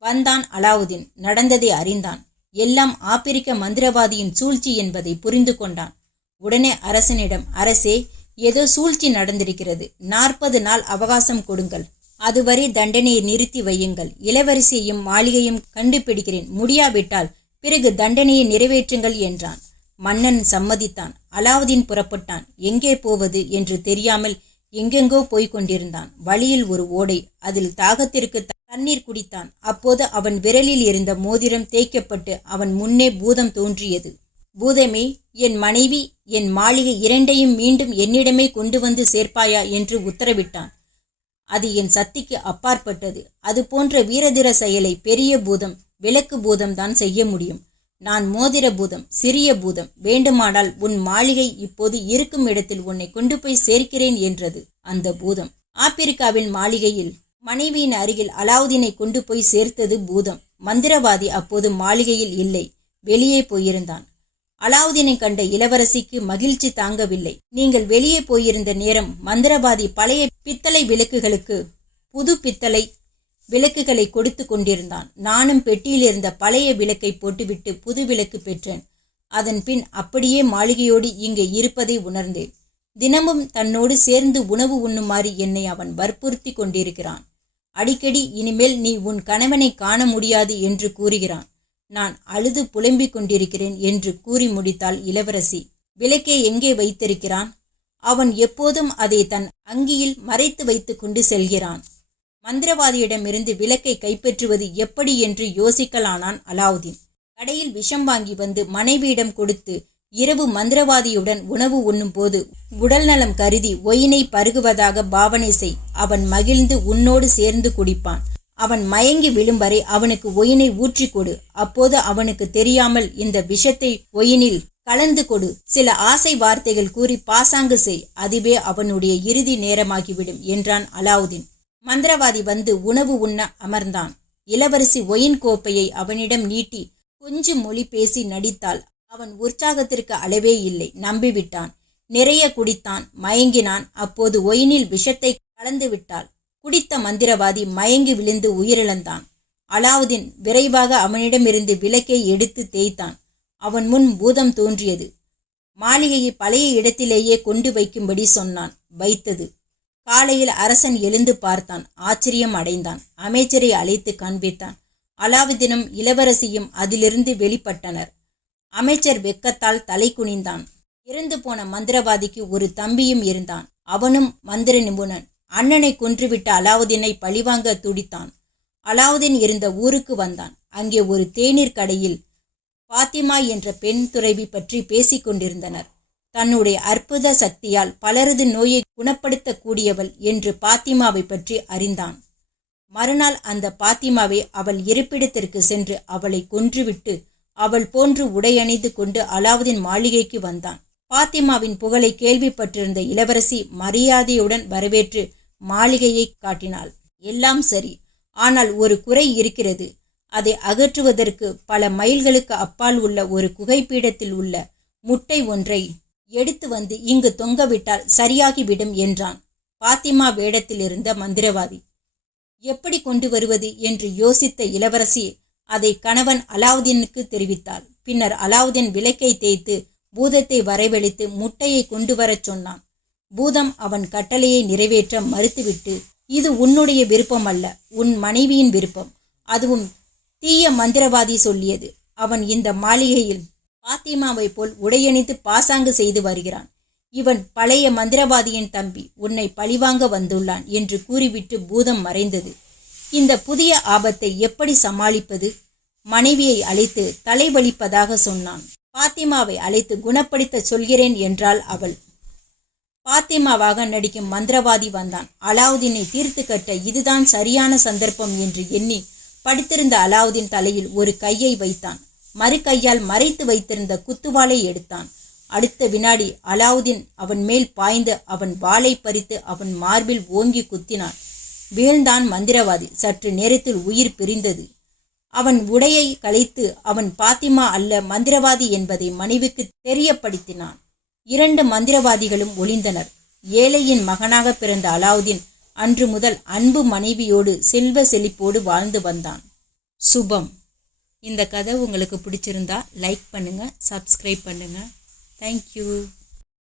வந்தான் அலாவுதீன். நடந்ததை அறிந்தான். எல்லாம் ஆப்பிரிக்க மந்திரவாதியின் சூழ்ச்சி என்பதை புரிந்து கொண்டான். உடனே அரசனிடம், அரசே, ஏதோ சூழ்ச்சி நடந்திருக்கிறது, 40 நாள் அவகாசம் கொடுங்கள். அதுவரை தண்டனையை நிறுத்தி வையுங்கள். இளவரசியையும் மாளிகையும் கண்டுபிடிக்கிறேன். முடியாவிட்டால் பிறகு தண்டனையை நிறைவேற்றுங்கள் என்றான். மன்னன் சம்மதித்தான். அலாவுதீன் புறப்பட்டான். எங்கே போவது என்று தெரியாமல் எங்கெங்கோ போய்க் கொண்டிருந்தான். வழியில் ஒரு ஓடை. அதில் தாகத்திற்கு தண்ணீர் குடித்தான். அப்போது அவன் விரலில் இருந்த மோதிரம் தேய்க்கப்பட்டு அவன் முன்னே பூதம் தோன்றியது. பூதமே, என் மனைவி, என் மாளிகை இரண்டையும் மீண்டும் என்னிடமே கொண்டு வந்து சேர்ப்பாயா என்று உத்தரவிட்டான். அது என் சக்திக்கு அப்பாற்பட்டது. அது போன்ற வீரதீர செயலை பெரிய பூதம், விளக்கு பூதம் தான் செய்ய முடியும். நான் மோதிர பூதம், சிறிய பூதம். வேண்டுமானால் உன் மாளிகை இப்போது இருக்கும் இடத்தில் உன்னை கொண்டு போய் சேர்க்கிறேன் என்றது அந்த பூதம். ஆப்பிரிக்காவின் மாளிகையில் மனைவியின் அருகில் அலாவுதீனை கொண்டு போய் சேர்த்தது பூதம். மந்திரவாதி அப்போது மாளிகையில் இல்லை, வெளியே போயிருந்தான். அலாவுதீனை கண்ட இளவரசிக்கு மகிழ்ச்சி தாங்கவில்லை. நீங்கள் வெளியே போயிருந்த நேரம் மந்திரவாதி பழைய பித்தளை விளக்குகளுக்கு புது பித்தளை விளக்குகளை கொடுத்து கொண்டிருந்தான். நானும் பெட்டியில் இருந்த பழைய விளக்கை போட்டுவிட்டு புது விளக்கு பெற்றேன். அதன் பின் அப்படியே மாளிகையோடு இங்கே இருப்பதை உணர்ந்தேன். தினமும் தன்னோடு சேர்ந்து உணவு உண்ணுமாறு என்னை அவன் வற்புறுத்தி கொண்டிருக்கிறான். அடிக்கடி இனிமேல் நீ உன் கணவனை காண முடியாது என்று கூறுகிறான். நான் அழுது புலம்பிக் கொண்டிருக்கிறேன் என்று கூறி முடித்தாள் இளவரசி. விளக்கை எங்கே வைத்திருக்கிறான்? அவன் எப்போதும் அதை தன் அங்கியில் மறைத்து வைத்து கொண்டு செல்கிறான். மந்திரவாதியிடமிருந்து விளக்கை கைப்பற்றுவது எப்படி என்று யோசிக்கலானான் அலாவுதீன். கடையில் விஷம் வாங்கி வந்து மனைவியிடம் கொடுத்து இரவு மந்திரவாதியுடன் உணவு உண்ணும் போது உடல்நலம் கருதி ஒயினை பருகுவதாக பாவனை செய். அவன் மகிழ்ந்து உன்னோடு சேர்ந்து குடிப்பான். அவன் மயங்கி விழும் வரை அவனுக்கு ஒயினை ஊற்றி கொடு. அப்போது அவனுக்கு தெரியாமல் இந்த விஷத்தை ஒயினில் கலந்து கொடு. சில ஆசை வார்த்தைகள் கூறி பாசாங்கு செய். அதுவே அவனுடைய இறுதி நேரமாகிவிடும் என்றான் அலாவுதீன். மந்திரவாதி வந்து உணவு உண்ண அமர்ந்தான். இளவரசி ஒயின் கோப்பையை அவனிடம் நீட்டி கொஞ்சம் மொழி பேசி நடித்தாள். அவன் உற்சாகத்திற்கு அளவே இல்லை. நம்பிவிட்டான். நிறைய குடித்தான், மயங்கினான். அப்போது ஒயினில் விஷத்தை கலந்து விட்டாள். குடித்த மந்திரவாதி மயங்கி விழுந்து உயிரிழந்தான். அலாவுதீன் விரைவாக அவனிடமிருந்து விளக்கை எடுத்து தேய்த்தான். அவன் முன் பூதம் தோன்றியது. மாளிகையை பழைய இடத்திலேயே கொண்டு வைக்கும்படி சொன்னான். வைத்தது. காலையில் அரசன் எழுந்து பார்த்தான். ஆச்சரியம் அடைந்தான். அமைச்சரை அழைத்து காண்பித்தான். அலாவுதீனும் இளவரசியும் அதிலிருந்து வெளிப்பட்டனர். அமைச்சர் வெக்கத்தால் தலை குனிந்தான். இறந்து போன மந்திரவாதிக்கு ஒரு தம்பியும் இருந்தான். அவனும் மந்திர நிபுணன். அண்ணனை கொன்றுவிட்ட அலாவுதீனை பழிவாங்க துடித்தான். அலாவுதீன் இருந்த ஊருக்கு வந்தான். அங்கே ஒரு தேநீர் கடையில் பாத்திமா என்ற பெண் துறவி பற்றி பேசிக் கொண்டிருந்தனர். தன்னுடைய அற்புத சக்தியால் பலரது நோயை குணப்படுத்தக்கூடியவள் என்று பாத்திமாவை பற்றி அறிந்தான். மறுநாள் அந்த பாத்திமாவை அவள் இருப்பிடத்திற்கு சென்று அவளை கொன்றுவிட்டு அவள் போன்று உடையணிந்து கொண்டு அலாவுதீன் மாளிகைக்கு வந்தான். பாத்திமாவின் புகழை கேள்விப்பட்டிருந்த இளவரசி மரியாதையுடன் வரவேற்று மாளிகையை காட்டினாள். எல்லாம் சரி, ஆனால் ஒரு குறை இருக்கிறது. அதை அகற்றுவதற்கு பல மைல்களுக்கு அப்பால் உள்ள ஒரு குகைப்பீடத்தில் உள்ள முட்டை ஒன்றை எடுத்து வந்து இங்கு தொங்கவிட்டால் சரியாகிவிடும் என்றான் பாத்திமா வேடத்தில் இருந்த மந்திரவாதி. எப்படி கொண்டு வருவது என்று யோசித்த இளவரசி அதை கணவன் அலாவுதீனுக்கு தெரிவித்தாள். பின்னர் அலாவுதீன் விளக்கை தேய்த்து பூதத்தை வரவழைத்து முட்டையை கொண்டு வரச் சொன்னான். பூதம் அவன் கட்டளையை நிறைவேற்ற மறுத்துவிட்டு, இது உன்னுடைய விருப்பம் அல்ல, உன் மனைவியின் விருப்பம், அதுவும் தீய மந்திரவாதி சொல்லியது. அவன் இந்த மாளிகையில் பாத்திமாவை போல் உடையணித்து பாசாங்கு செய்து வருகிறான். இவன் பழைய மந்திரவாதியின் தம்பி, உன்னை பழிவாங்க வந்துள்ளான் என்று கூறிவிட்டு பூதம் மறைந்தது. இந்த புதிய ஆபத்தை எப்படி சமாளிப்பது? மனைவியை அழைத்து தலைவலிப்பதாக சொன்னான். பாத்திமாவை அழைத்து குணப்படுத்த சொல்கிறேன் என்றாள் அவள். பாத்திமாவாக நடிக்கும் மந்திரவாதி வந்தான். அலாவுதீனை தீர்த்து கட்ட இதுதான் சரியான சந்தர்ப்பம் என்று எண்ணி படுத்திருந்த அலாவுதீன் தலையில் ஒரு கையை வைத்தான். மறு கையால் மறைத்து வைத்திருந்த குத்துவாளை எடுத்தான். அடுத்த வினாடி அலாவுதீன் அவன் மேல் பாய்ந்து அவன் வாளை பறித்து அவன் மார்பில் ஓங்கி குத்தினான். வீழ்ந்தான் மந்திரவாதி. சற்று நேரத்தில் உயிர் பிரிந்தது. அவன் உடையை களைத்து அவன் பாத்திமா அல்ல மந்திரவாதி என்பதை மனைவிக்கு தெரியப்படுத்தினான். 2 மந்திரவாதிகளும் ஒளிந்தனர். ஏழையின் மகனாக பிறந்த அலாவுதீன் அன்று முதல் அன்பு மனைவியோடு செல்வ செழிப்போடு வாழ்ந்து வந்தான். சுபம். இந்த கதை உங்களுக்கு பிடிச்சிருந்தா லைக் பண்ணுங்க, சப்ஸ்கிரைப் பண்ணுங்க. தேங்க்யூ.